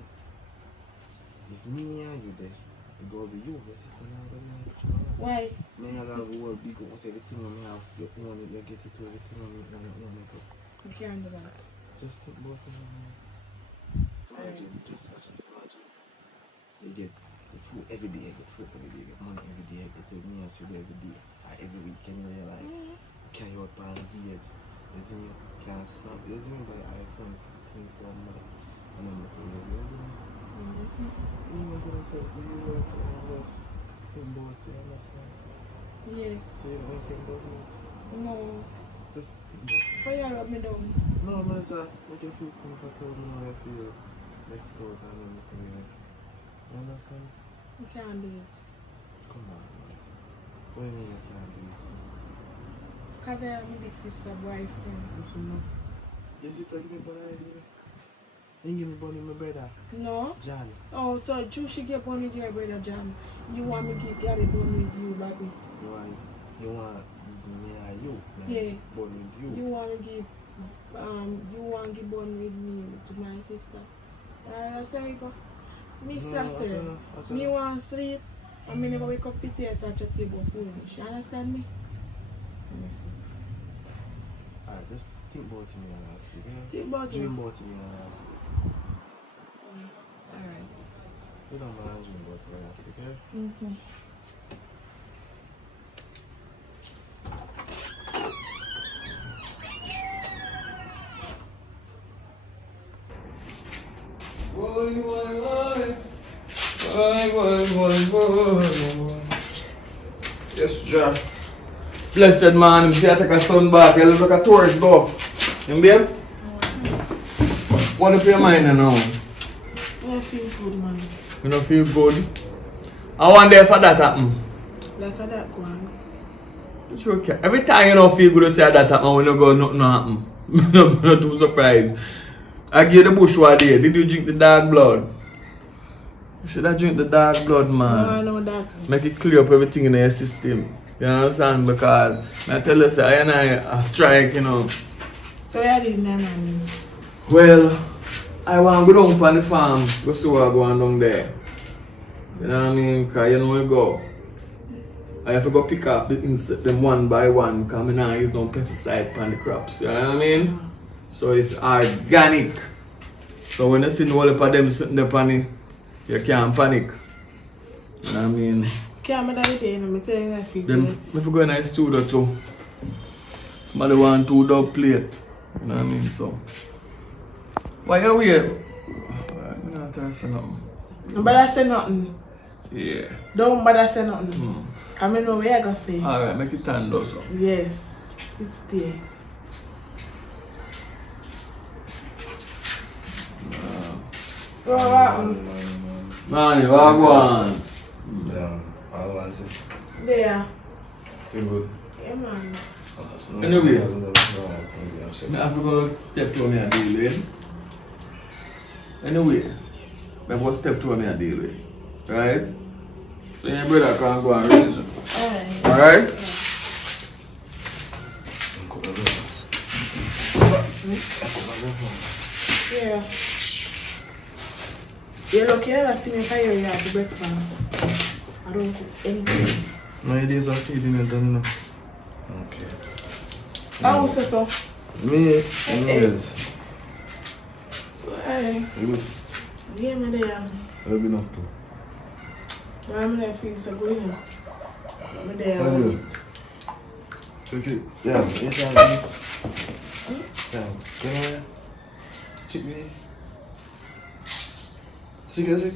If me and you there, it go be you, your sister now go like. Why? Me have a whole big house, everything on me have, you own it, you get it to everything on me, and you own it up. You can't do that. Just think about it. Imagine, just imagine. You get the food every day, you get food every day, you get money every day, you get the meals you do every day, every week, and you're like, carry out pan dates. You see me? Can't stop. You see me? Buy iPhone 15 Pro Max. And then you see me? You know what I'm saying? You work and just think about it, you understand? Yes. So you don't think about it? No. Just think about it. Why you rub me down? No, man, sir. Make you feel comfortable, now you feel left out and everything. You understand? You can't do it. Come on, man. What do you mean you can't do it? Because I am my big sister boyfriend. Listen, man. Your sister give me money, you give me money, my brother. No? John. Oh, so she get born with your brother John. You want me to get it born with you, baby? You want me and you? Yeah. Born with you. You want to give born with me to my sister. So you go. Me sister. Me want sleep. And me never wake up for tears at your table foolish. You understand me? Let me see. Alright, just think about me and I'll sleep. Think about Dream you. about me and I'll sleep. Alright. You don't mind dream about me and I'll sleep, yeah? Mm-hmm. Yes, Jah. Blessed man, see I take a sun back, I look like a tourist go. You babe? What if your mind now? I feel good, man. You don't feel good? I wonder if that happen. Like how that go on. It's okay. Every time you don't feel good, you say that happen when you go, nothing happen. I'm not too surprised. I give the bush one day. Did you drink the dark blood? You should have drink the dark blood, man. No, I know that. Make it clear up everything in your system. You understand? Because I tell you, I and I strike, you know. So where did that man? Well, I want to go down on the farm, go see what going down there. You know what I mean? Because you know where you go. I have to go pick up the insect, them one by one, because I don't use no pesticide on the crops. You know what I mean? So it's organic. So when you see all of them sitting there panic, you can't panic. You know what I mean? Can't I tell you I feel Then good. if you go in the studio too, somebody want 2 dog plate. You know what I mean? So why you wait? I'm not trying to say nothing. But I say nothing. Yeah. Don't bother say nothing. I mean what I gonna say. Alright, make it turn though so. Yes. It's there. What happened? Man, what go on? Yeah, I want it. There. Too good. Yeah, man. Anyway. No, I have to go step 2 me a deal with. Anyway, I have to step 2 me a deal with. Right? So your brother can go and reason. Alright. Alright? Yeah. You're lucky you never see me fire you at the breakfast. I don't cook anything. My days are feeding it, don't know. Okay. How was so? Me, anyways. Hey. Good. Yeah, me there. I've been up to. I'm there feeling so good. Me there. Okay, yeah, yeah. Can I check me? Cigarette?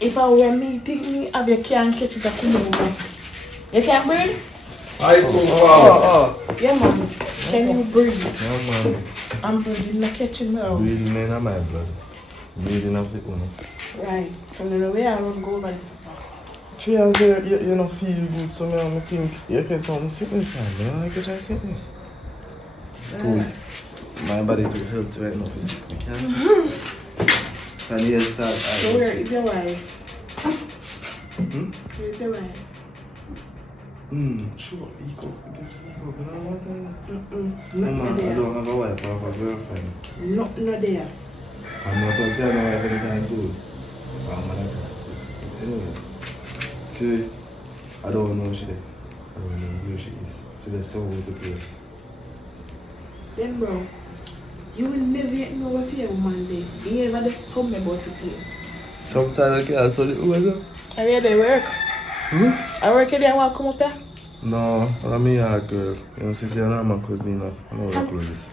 If I were me, think me have your can catch is a come over. You can breathe? I so Yeah, man. Can you breathe? Yeah, man. I'm breathing, not catching now. Breathing in my blood. Breathing of the one. Right. So the way I will go by this. 3 years there, you don't feel good, so I think you can some sickness, man. You can try sickness. Cool. My body to help right now for sick. I can't. And you start. So where is your wife? Where's your wife? Sure. You go. But I want to. Not I there. don't have a wife, I have a girlfriend. Not there. I'm not going to tell my wife anytime soon. I'm not going to. Anyways. She, I don't know she there. I don't know where she is. She just all over the place. Then bro, you will never know if you're a woman there. You never just told me about the place. Sometimes I can't tell you whether. Are you there work? I work there, I want to come up here? No, I'm a yard girl. You know, since you're not my clothes, me not. I don't wear clothes.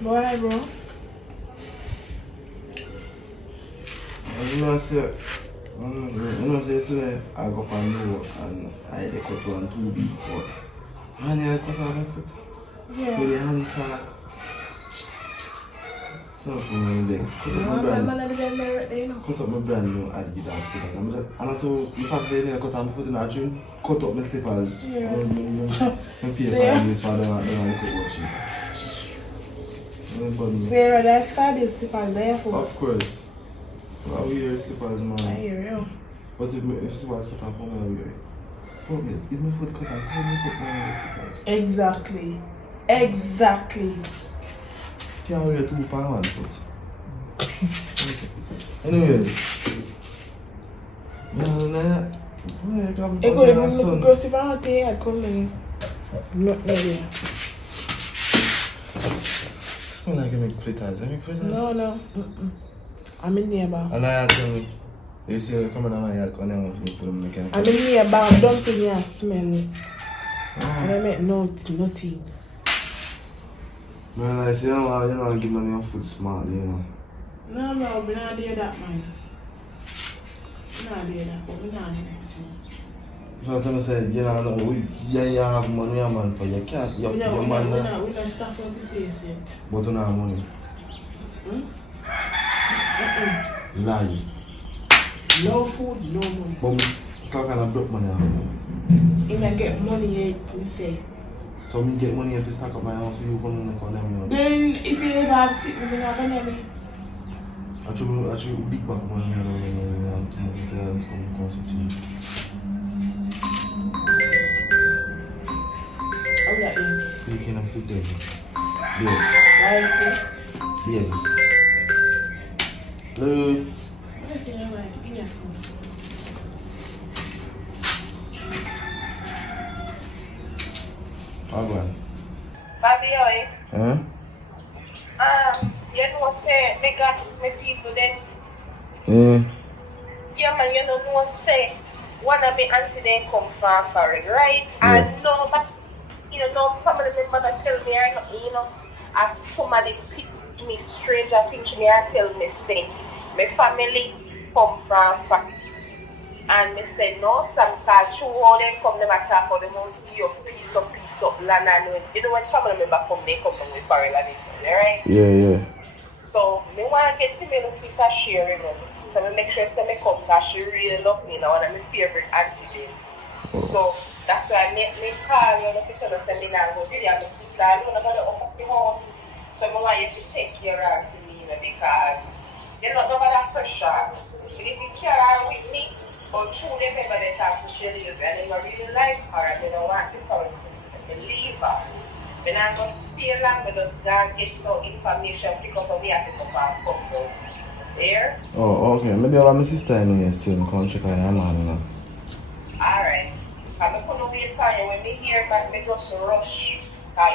Boy, bro. You know, yesterday I go up and do and I had to cut 1 2 before. And I cut off my foot. Yeah. With the hands are something in the index. Cut up my brand new Adidas slippers. And I told if I play there, cut off my foot in a dream, cut up my slippers. Yeah. I pay for this for them and look at what cheap. Sarah, that fabulous slippers there for. Of course. I wear slippers, man. I hear you. But if slippers cut off, how am I wear it? Forget, if my foot cut off, how my foot now wear slippers? Exactly. Exactly. Can't wear 2 pound 1 foot. Okay. Anyways. Yeah, boy, I got I go to my the son. grocery store today, I come in. Not there. Smell like you make fritters. You make fritters? No. I'm in neighbor. And I tell me, you see you coming on my yard, and I want to put them in the camp. I'm in neighbor, I'm dumping here smell. And I make nothing. Man, I say, you know, give me your food small, you know. No, no, we not do that, man. We not do that, but we not do everything. So I'm saying, you know, you have money, man, for your cat, your We man. not stop out the place yet. But you don't have money. Lie. No food, no money. But so kind of broke money. If I get money yet, we say. So me get money if you stack up my house, you come and call them. Then if you ever have sick, we're not gonna be. I should big back money and it's some constitution. How that mean? Speaking of the devil. Yes. Right? Yes. Hello. What if you're right? Yes. How on? Baby, oi. Huh? You know, say, they got my people then. Yeah. Yeah, man, you know, say, one of my auntie then come from foreign, right? Yeah. And no, but, you know, some of the members that tell me, you know, as somebody pick me strange, I think me and tell me, say, my family come from foreign. And me say, no, sometimes, true, how they come, them attack, or they want to be up, piece up, land, and you know, when family member come, they come from the foreign, and it's right? Yeah. So, me want to get to me a piece of sharing, so I make sure I come because she really love me now, one of my favorite auntie then. So, that's why I make call you to tell us and I go, did you have my sister? I don't know about the up the house. So, I want you to take care of me, because you're not about that pressure. But if you care her with me, or two days remember the time to share with and then I really like her, and I don't want to come to leave her. When I'm going to stay long, but just go and get some information, pick up on me and pick up and come down. There? Oh, okay. Maybe I have my sister in here still in the country because I'm on, you know. Alright. I'm not going to wait for you. When me hear back, me just rush.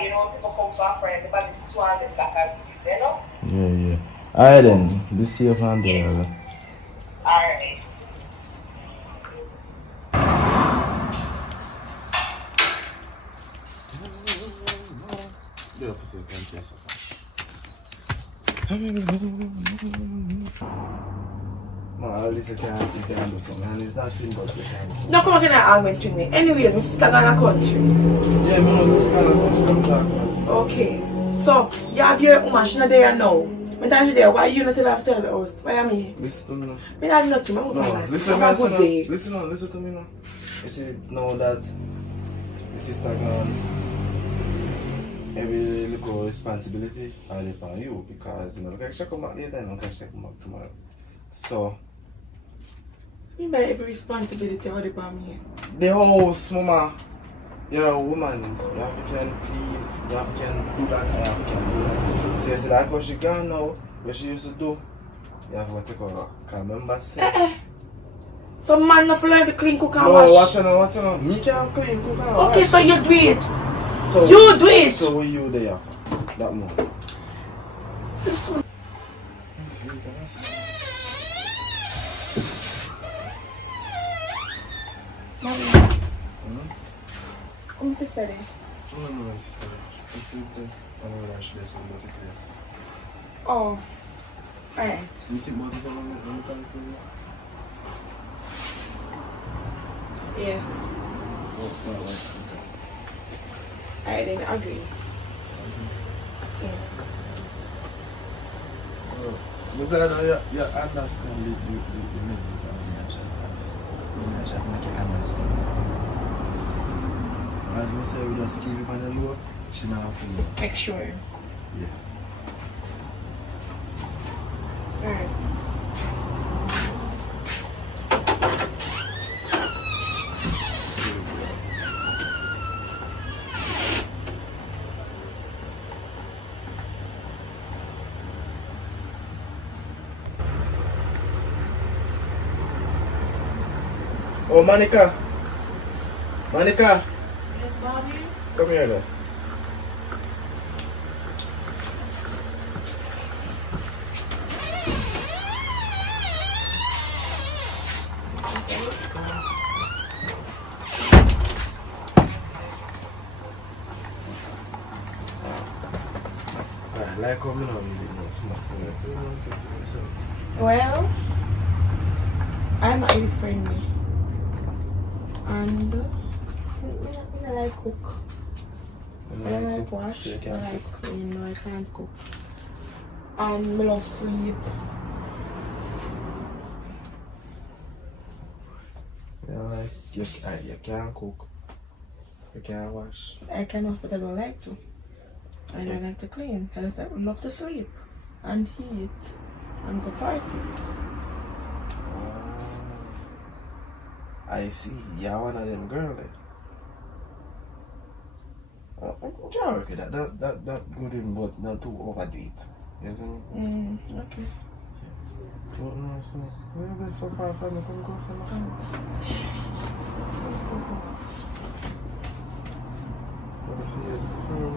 You know, people come back for everybody swan them back and you know? Yeah. Alright then. Be safe and there. Alright. At least you can do something, and it's not too much you can do something. No, come on, argument with me. Anyway, my sister gone a country. Yeah, me know this kind of country come back. Okay. So, you have your woman, she not there now. When time she there, why you not tell her to tell the house? Why am I? Listen to me now. Me not have nothing, I'm No, going to life. listen, Have a good day. listen to me now. You see, now that the sister gone, every little responsibility I live on you because, you know, look, she come back later and look, she come back tomorrow. So, Me by every responsibility all upon me. the house, mama, you're a woman, you have to can clean, you have to can do that, you have to can do that. So you see that because she gone now, what she used to do, you have to take her. Can remember say? Some man not learn to clean, cook and No, wash. watch out. Me can't clean, cook and wash. Okay, so you do it. So, You do it. So what you there for? That moment. Mommy. Come sister there. No, sister. She anyway, she doesn't go to place. Oh. Alright. You think about this when you come to me? Yeah. So, no, what's inside? Alright then, I agree. Yeah. I'm glad you understand the meanings of the nature of understand. The nature of make you understand. As I say, we just keep it on the low, she not have to know. Make sure. Yeah. Alright. Oh, Monica! Monica! Yes, mommy? Come here, though. like how me not really know so much about myself. Well, I'm a friendly. And I like cook. I like wash. So you I can't like cook. clean. No, I can't cook. And I love sleep. Yeah, like you can't cook. You can't wash. I can wash, but I don't like to. I don't like to clean. I just love to sleep and eat and go party. I see. You're one of them girls. I can't work with that. That good in, but not too overdo it. Isn't it? Okay. But no, so we're good for 5 5 come go somewhere. Thanks. What if you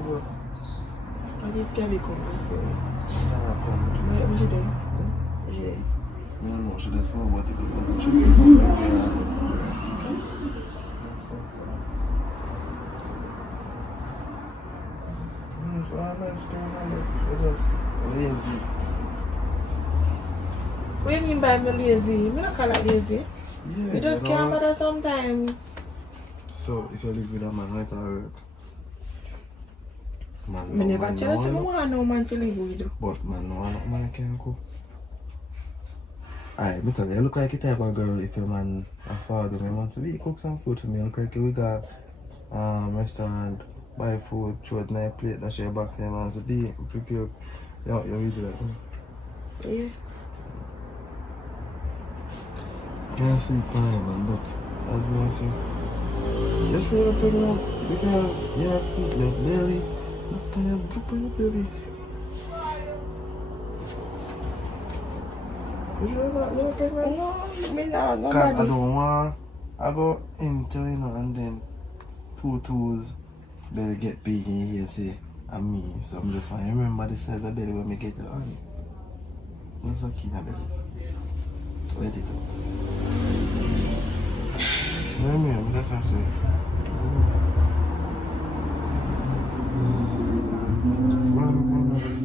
go? What if Gabby come and see me? She can't come. What you doing? What you doing? No, she doesn't know what it is. She can come here. So I'm not scared. It's just lazy. What do you mean by me lazy? I don't call it lazy. Yeah, You just can't bother sometimes. So if you live with a man, let her work. Man, I never tell you I want no man to live with you. But man, no man can cook. Alright, me tell you look like a type of girl if your man a father me want to be cook some food for me. Look like we got restaurant, buy food, throw it in a plate, that share box and wants to be prepare. You read that. Yeah. Can't sleep fine, man, but as me I say, just really pregnant because you have sleep your belly, look on your belly. You sure that you're pregnant? No, me not. Because I Nobody. don't want, I go into, you know, and then 2 toes, belly get big and you hear say, I'm me. So I'm just trying to remember the size of belly when we get it on. That's so key, that belly. Let it out. Remember, that's what I say.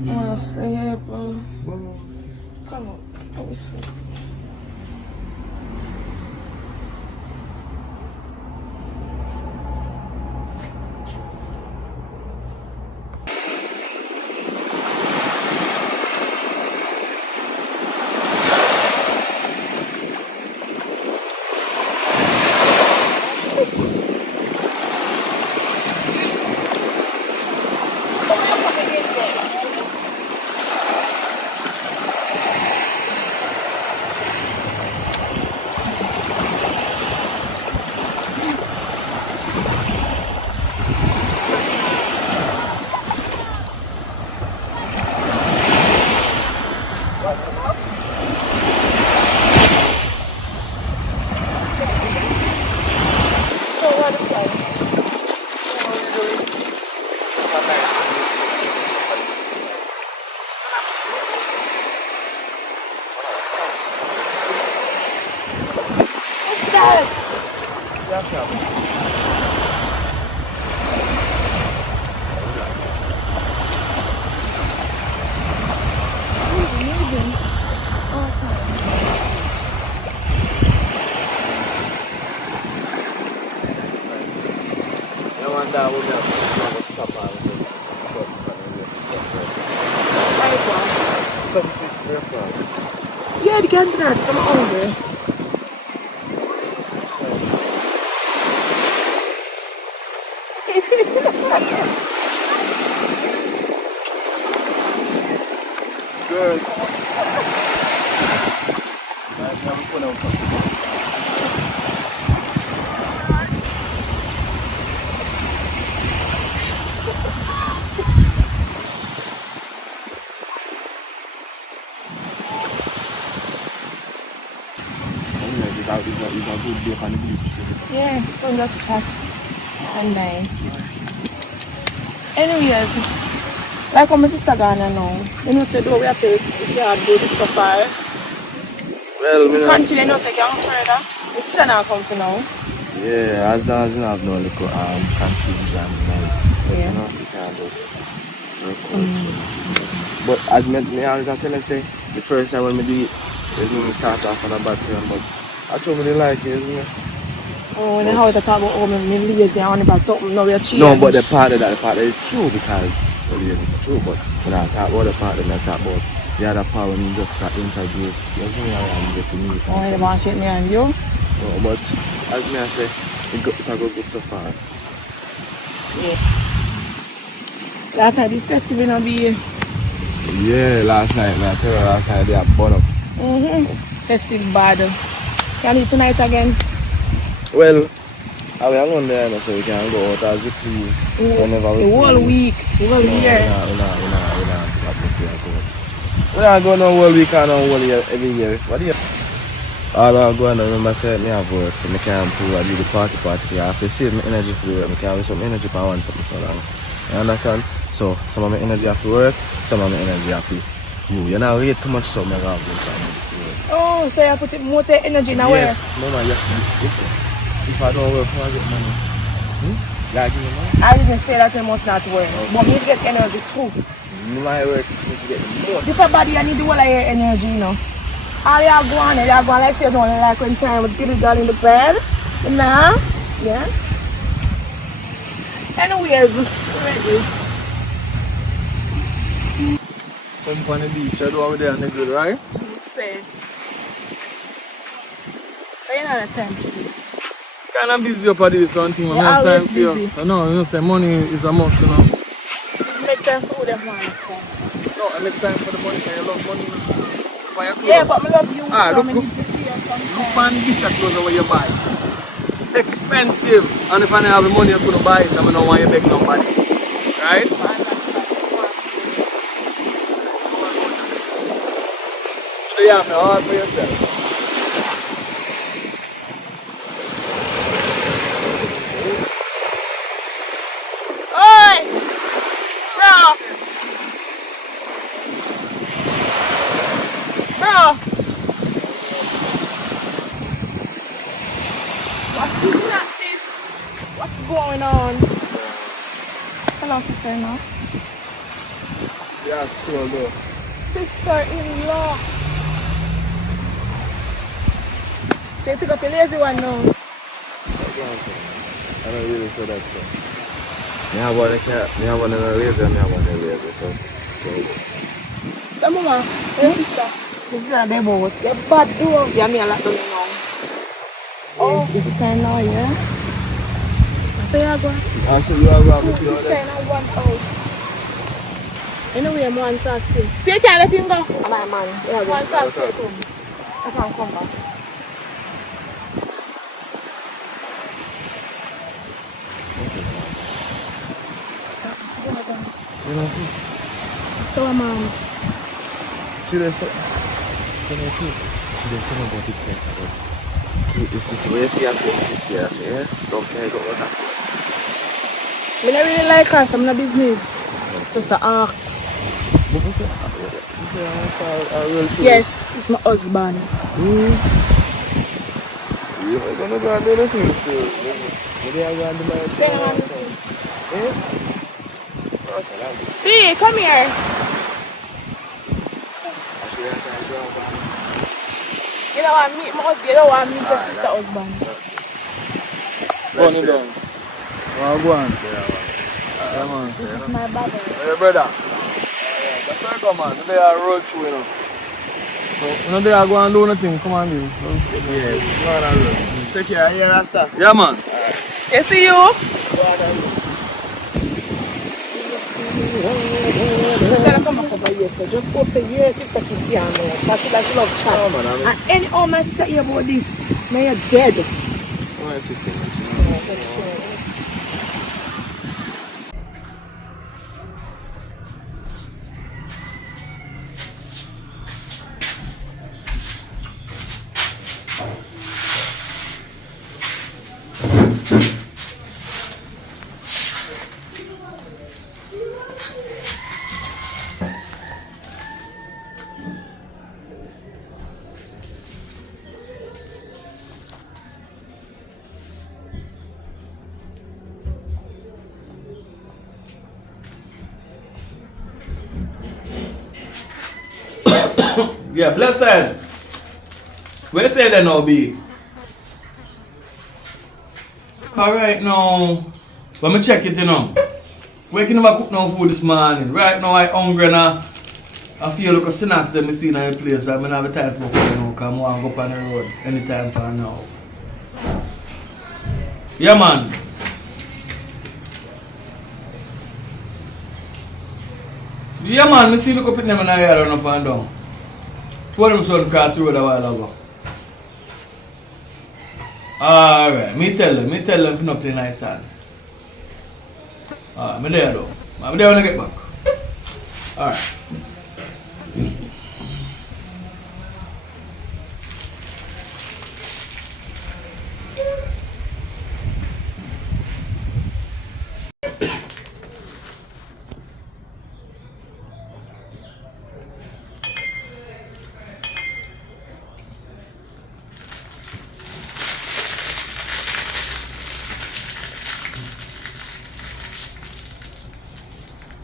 Oh, sleep. Come on. Let me sleep. Yeah, the can't dance. I'm hungry. Good. It's a good day on the beach. Yeah, the sun just hot and nice. Anyways, like how my sister Ghana now, you know, say, do we have to do this so far. Well, we Continue, you know, say, going further. The sister now come for now. yeah, as long as you have no little confusion, Yeah. you know, you can just But as me always tell you say, the first time when me do it, is when me start off on a bad time. But I truly really like it, isn't it? Oh, and how to talk about oh, me lazy and about something, now we're cheating. No, but the part of that is true because well, yeah, it's true. But when I talk about the part, then I talk about the other part when you just start introduce. You see how I'm getting me. Oh, you want to shake me and you? No, but as me I say, it got good so far. Yeah. Last night this festival will be. Yeah, last night they are burn up. Festive bad. Can you tonight again? Well, I will go there now, so we can go out as you please. Whenever we The whole please. week, the whole year. We're not going no whole week and no whole year every year. What do you? All I go and remember say me have work, so I can't prove I do the party. I have to save my energy for the work. I can't have some energy for one something so long. You understand? So some of my energy have to work, some of my energy have to you. You know, you eat too much so I have to Oh, so you put more energy now? Yes, mama, you have to listen. If I don't work, how I get money? Yeah, give me money. I didn't say that you must not work, but you get energy too. My work is supposed to get more. Different body, you need the whole of your energy, you know. All you go on like you don't like when time with the girl in the bed. Nah, yeah. Anyways, ready. Come on the beach, I do over there and good, right? Say. So you know the time to do. Kind of busy up at this one thing, man. You're I have time always for you. busy. I know, you know, say money is a must, you know. Make time for them one. No, I make time for the money, man. I love money, you know. Buy your clothes. Yeah, but I love you, Ah, so look, I look. need to see you Look sometime. man, this a clothes where you buy. Expensive. And if I don't have the money, I couldn't buy it. I don't want you to make nobody. Right? So you have to all for yourself. Oi! Bro! Bro! What's this? What's going on? Hello, sister-in-law. Yeah, sure, bro. Sister-in-law. So you took up your lazy one now. I don't really feel that so. Me have one cat, me have one in the laser, me have one in the laser, so. So, mama, your sister, this is a demo. You're bad, do. Yeah, me a lot done now. Oh, this is sister-in-law, yeah? So you're going. So you have a This is sister-in-law 1 out. Anyway, I'm one talk to. See, you can't let him go. My man. Yeah, one talk to him. I can't come back. You know, see? So, mom. See, they say, she did something about it, about it's the way she has it, I say, yeah? Don't care, go with that. I don't really like her, so I'm not business. Just an ox. But you say, a real truth. Yes, it's my husband. You're gonna go and do the thing still. Maybe I'm going to do my Say no, thing. man. Eh? Oh, so that's it. B, come here. Actually, I'm trying to go out. You don't want to meet my husband. You don't want to meet your sister husband. Go on, down. Go on. Yeah, man. This is my brother. Hey, brother. That's where I go, man. They are road through, you know. So, you know, they are going to do nothing. Come on, dude. Yeah, go on and look. Take care, yeah, Rasta. Yeah, man. You see you? Go on and look. She's gonna come back over here, so just go for your sister to see her now. So she like she love chat. Oh, man, I mean, And any my sister hear about this, now you're dead. my sister, Yeah, blessed. Where say they now be? Alright now. Let me check it, you know. We can never cook no food this morning. Right now I hungry now. I feel like a snacks that I see in the place. I don't have time for cooking now because I want to go up on the road anytime from now. Yeah man. Yeah man, I see look up in them and I run up and down. Two of them son cross the road a while ago. Alright, me tell them to not play nice sand. Alright, I'm there though. I'm there when I get back. Alright.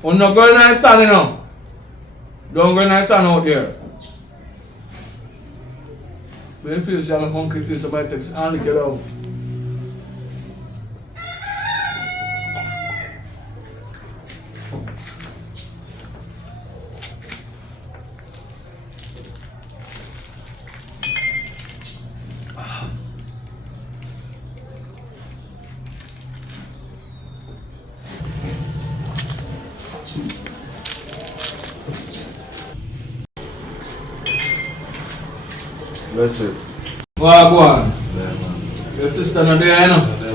Oh, no go nice sun, you know. Don't go nice sun out there. When you feel you're on a monkey face, somebody takes and get out. That's it. What go on? Yeah, man. Your sister not there, you know? That's it.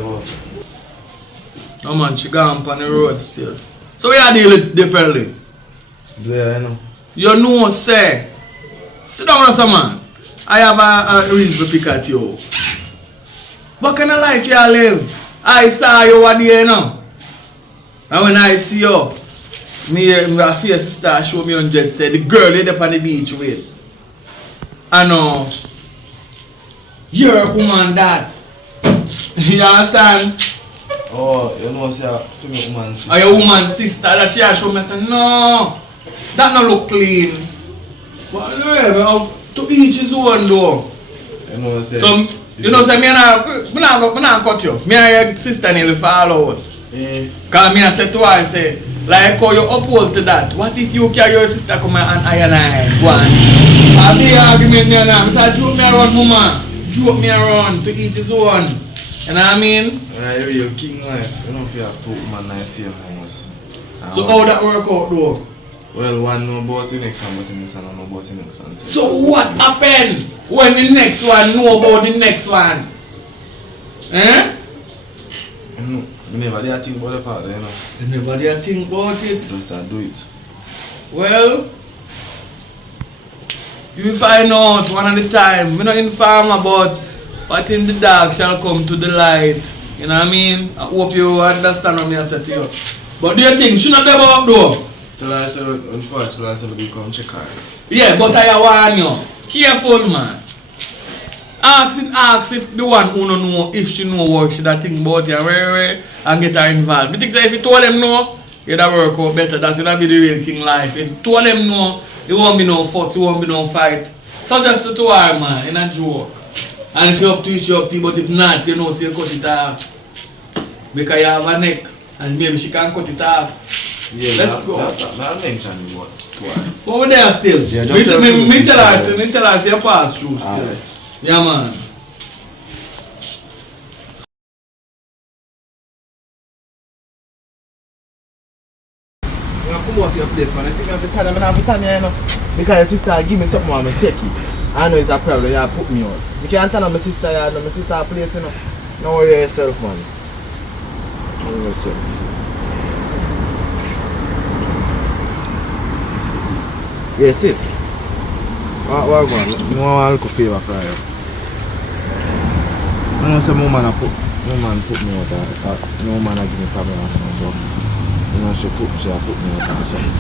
No man, she gone on the road still. So we are deal it differently. Yeah, I know. You know, say, sit down with man. I have a reason to pick at you. What kind of life you live? I saw you one day, you know. And when I see you, my face start show me on jet say the girl you up on the beach with. I know. You're a woman that. You understand? Oh, you know, say, female woman sister. Or your woman sister that she has shown me say, no, that not look clean. But anyway, to each his own though. You know, say. So, you know, say, me not cut you. Me and your sister nearly fall out. Eh. Because me I said to her, I say, like how you uphold to that. What if you carry your sister come and I go on? I be argument me and her. I say, joke me around, mama. Joke me around to each his own. You know what I mean? Yeah, you're king life. You don't feel have two women in the same house. So how that work out though? Well, one know about the next one, but the next one don't know about the next one. So what happened when the next one know about the next one? Eh? You know, we never did think about the part there, you know. You never did think about it. Just do it. Well, you will find out one at a time. We not inform about what in the dark shall come to the light. You know what I mean? I hope you understand what I said to you. But do you think she not ever up though? Till I said, unfortunately, I said we come check her. Yeah, but I warn you. Careful, man. Ask if the one who don't know if she know what she that think about you and get her involved. I think that if you told them no, you'd work out better. That's gonna be the real king life. If you told them no, it won't be no fuss, it won't be no fight. So just to her, man, in a joke. And if you're up to it, you're up to it, but if not, you know, so you cut it off. Because you have a neck, and maybe she can cut it off. Yeah, let's go. That mention is what to her. But we're there still. Yeah, me just tell us you pass through still. Alright. Yeah, man. Come out your place, man. I think I have to tell them I have to tell me, you know. Because your sister give me something and I take it. I know it's a problem, you put me on. You can't tell my sister, you know, my sister place, you know. Don't worry yourself, man. Don't worry yourself. Yes, sis. What going on? I want to look a favor for you. I know some woman put me out. No man give me problem or something, so you know she put me out or something.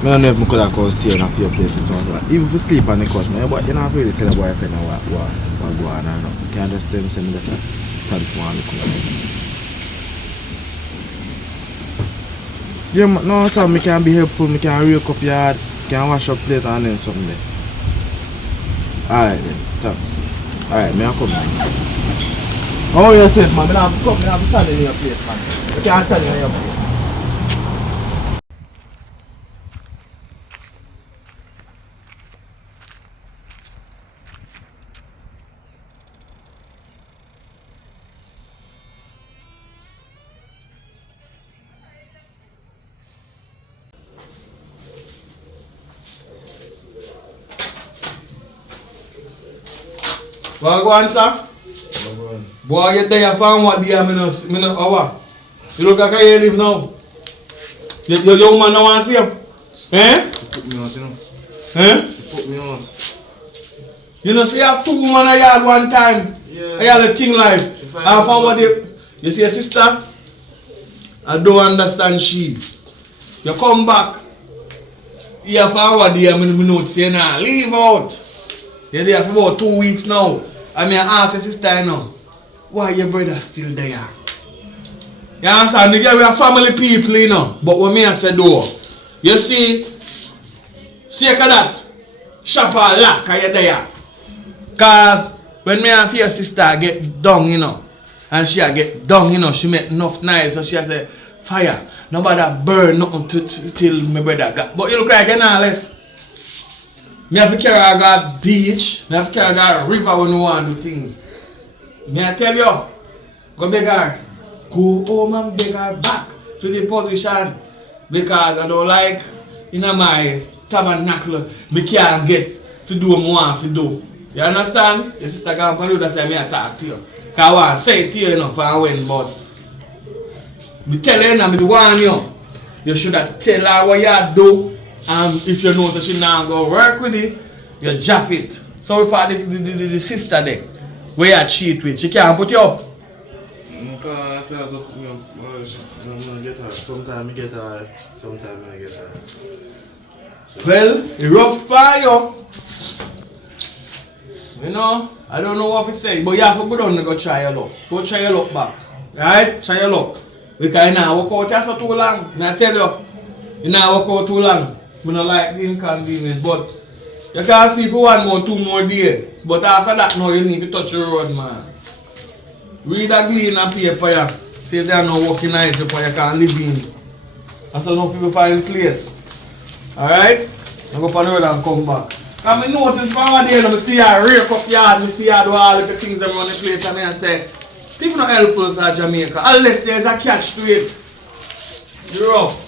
I don't know if I could have caused stay in a few places or something. Even if you sleep on the couch, man, but you don't have to really tell your boyfriend what go on or not. You can't just tell him something that's a tell if you want to look at it. Yeah, no, so I can be helpful, I can wake up yard, can wash up plate and then something there. Alright then, thanks. Alright, may I come back? How are you yourself, man? I have to come, I have to stand in your place, man. I can't stand in your place. Well, go on, sir. Boy, you there for what day? Me no, what? You look like you live now. Your young man no want to see you. Eh? She put me out, you know. Eh? She put me out. You know, see, you have 2 women a yard one time. Yeah. I have a king life. I found what you see, sister? I don't understand she. You come back. You have found what day? Me know say nah, leave out. You're there for about 2 weeks now. I mean, I ask your sister, you know, why your brother still there? You understand? We are family people, you know. But when me I say though, you see that, shop a lock, are you there? Cause when me and your sister get done, you know, and she get done, you know, she make enough noise, so she say, fire, nobody burn nothing till my brother got. But you look like you're not left. Me have to carry her go beach, me have to carry her go river when you want to do things. Me I tell you, go beg her, go home and beg her back to the position. Because I don't like, in my tabernacle, me can't get to do what I want to do. You understand? Your sister can't do that, say me I talk to you. Because I want to say it to you, you know, for a win, but me tell you, me warn you, you should have tell her what you do. And if you know that she now go work with it, you drop it. So we part the sister there, where you cheat with, she can't put you up. Sometimes I get her. Sometimes I get her. Sometimes I get her. Well, it's rough for you. You know, I don't know what to say, but you have to go down and go try your luck. Go try your luck back. Right? Try your luck. Because you now work out here so too long. I tell you, you now work out too long. I don't like the inconvenience, but you can see for 1 more, 2 more days. But after that, now you need to touch the road, man. Read a clean and paper, yeah. See if they are not working nice, but you can live in. That's how enough people find place. Alright? I go up on the road and come back. Because I notice from one day, I see her rake up yard, I see her do all the things around the place, and I say, people not help us at Jamaica, unless there's a catch to it. You're rough.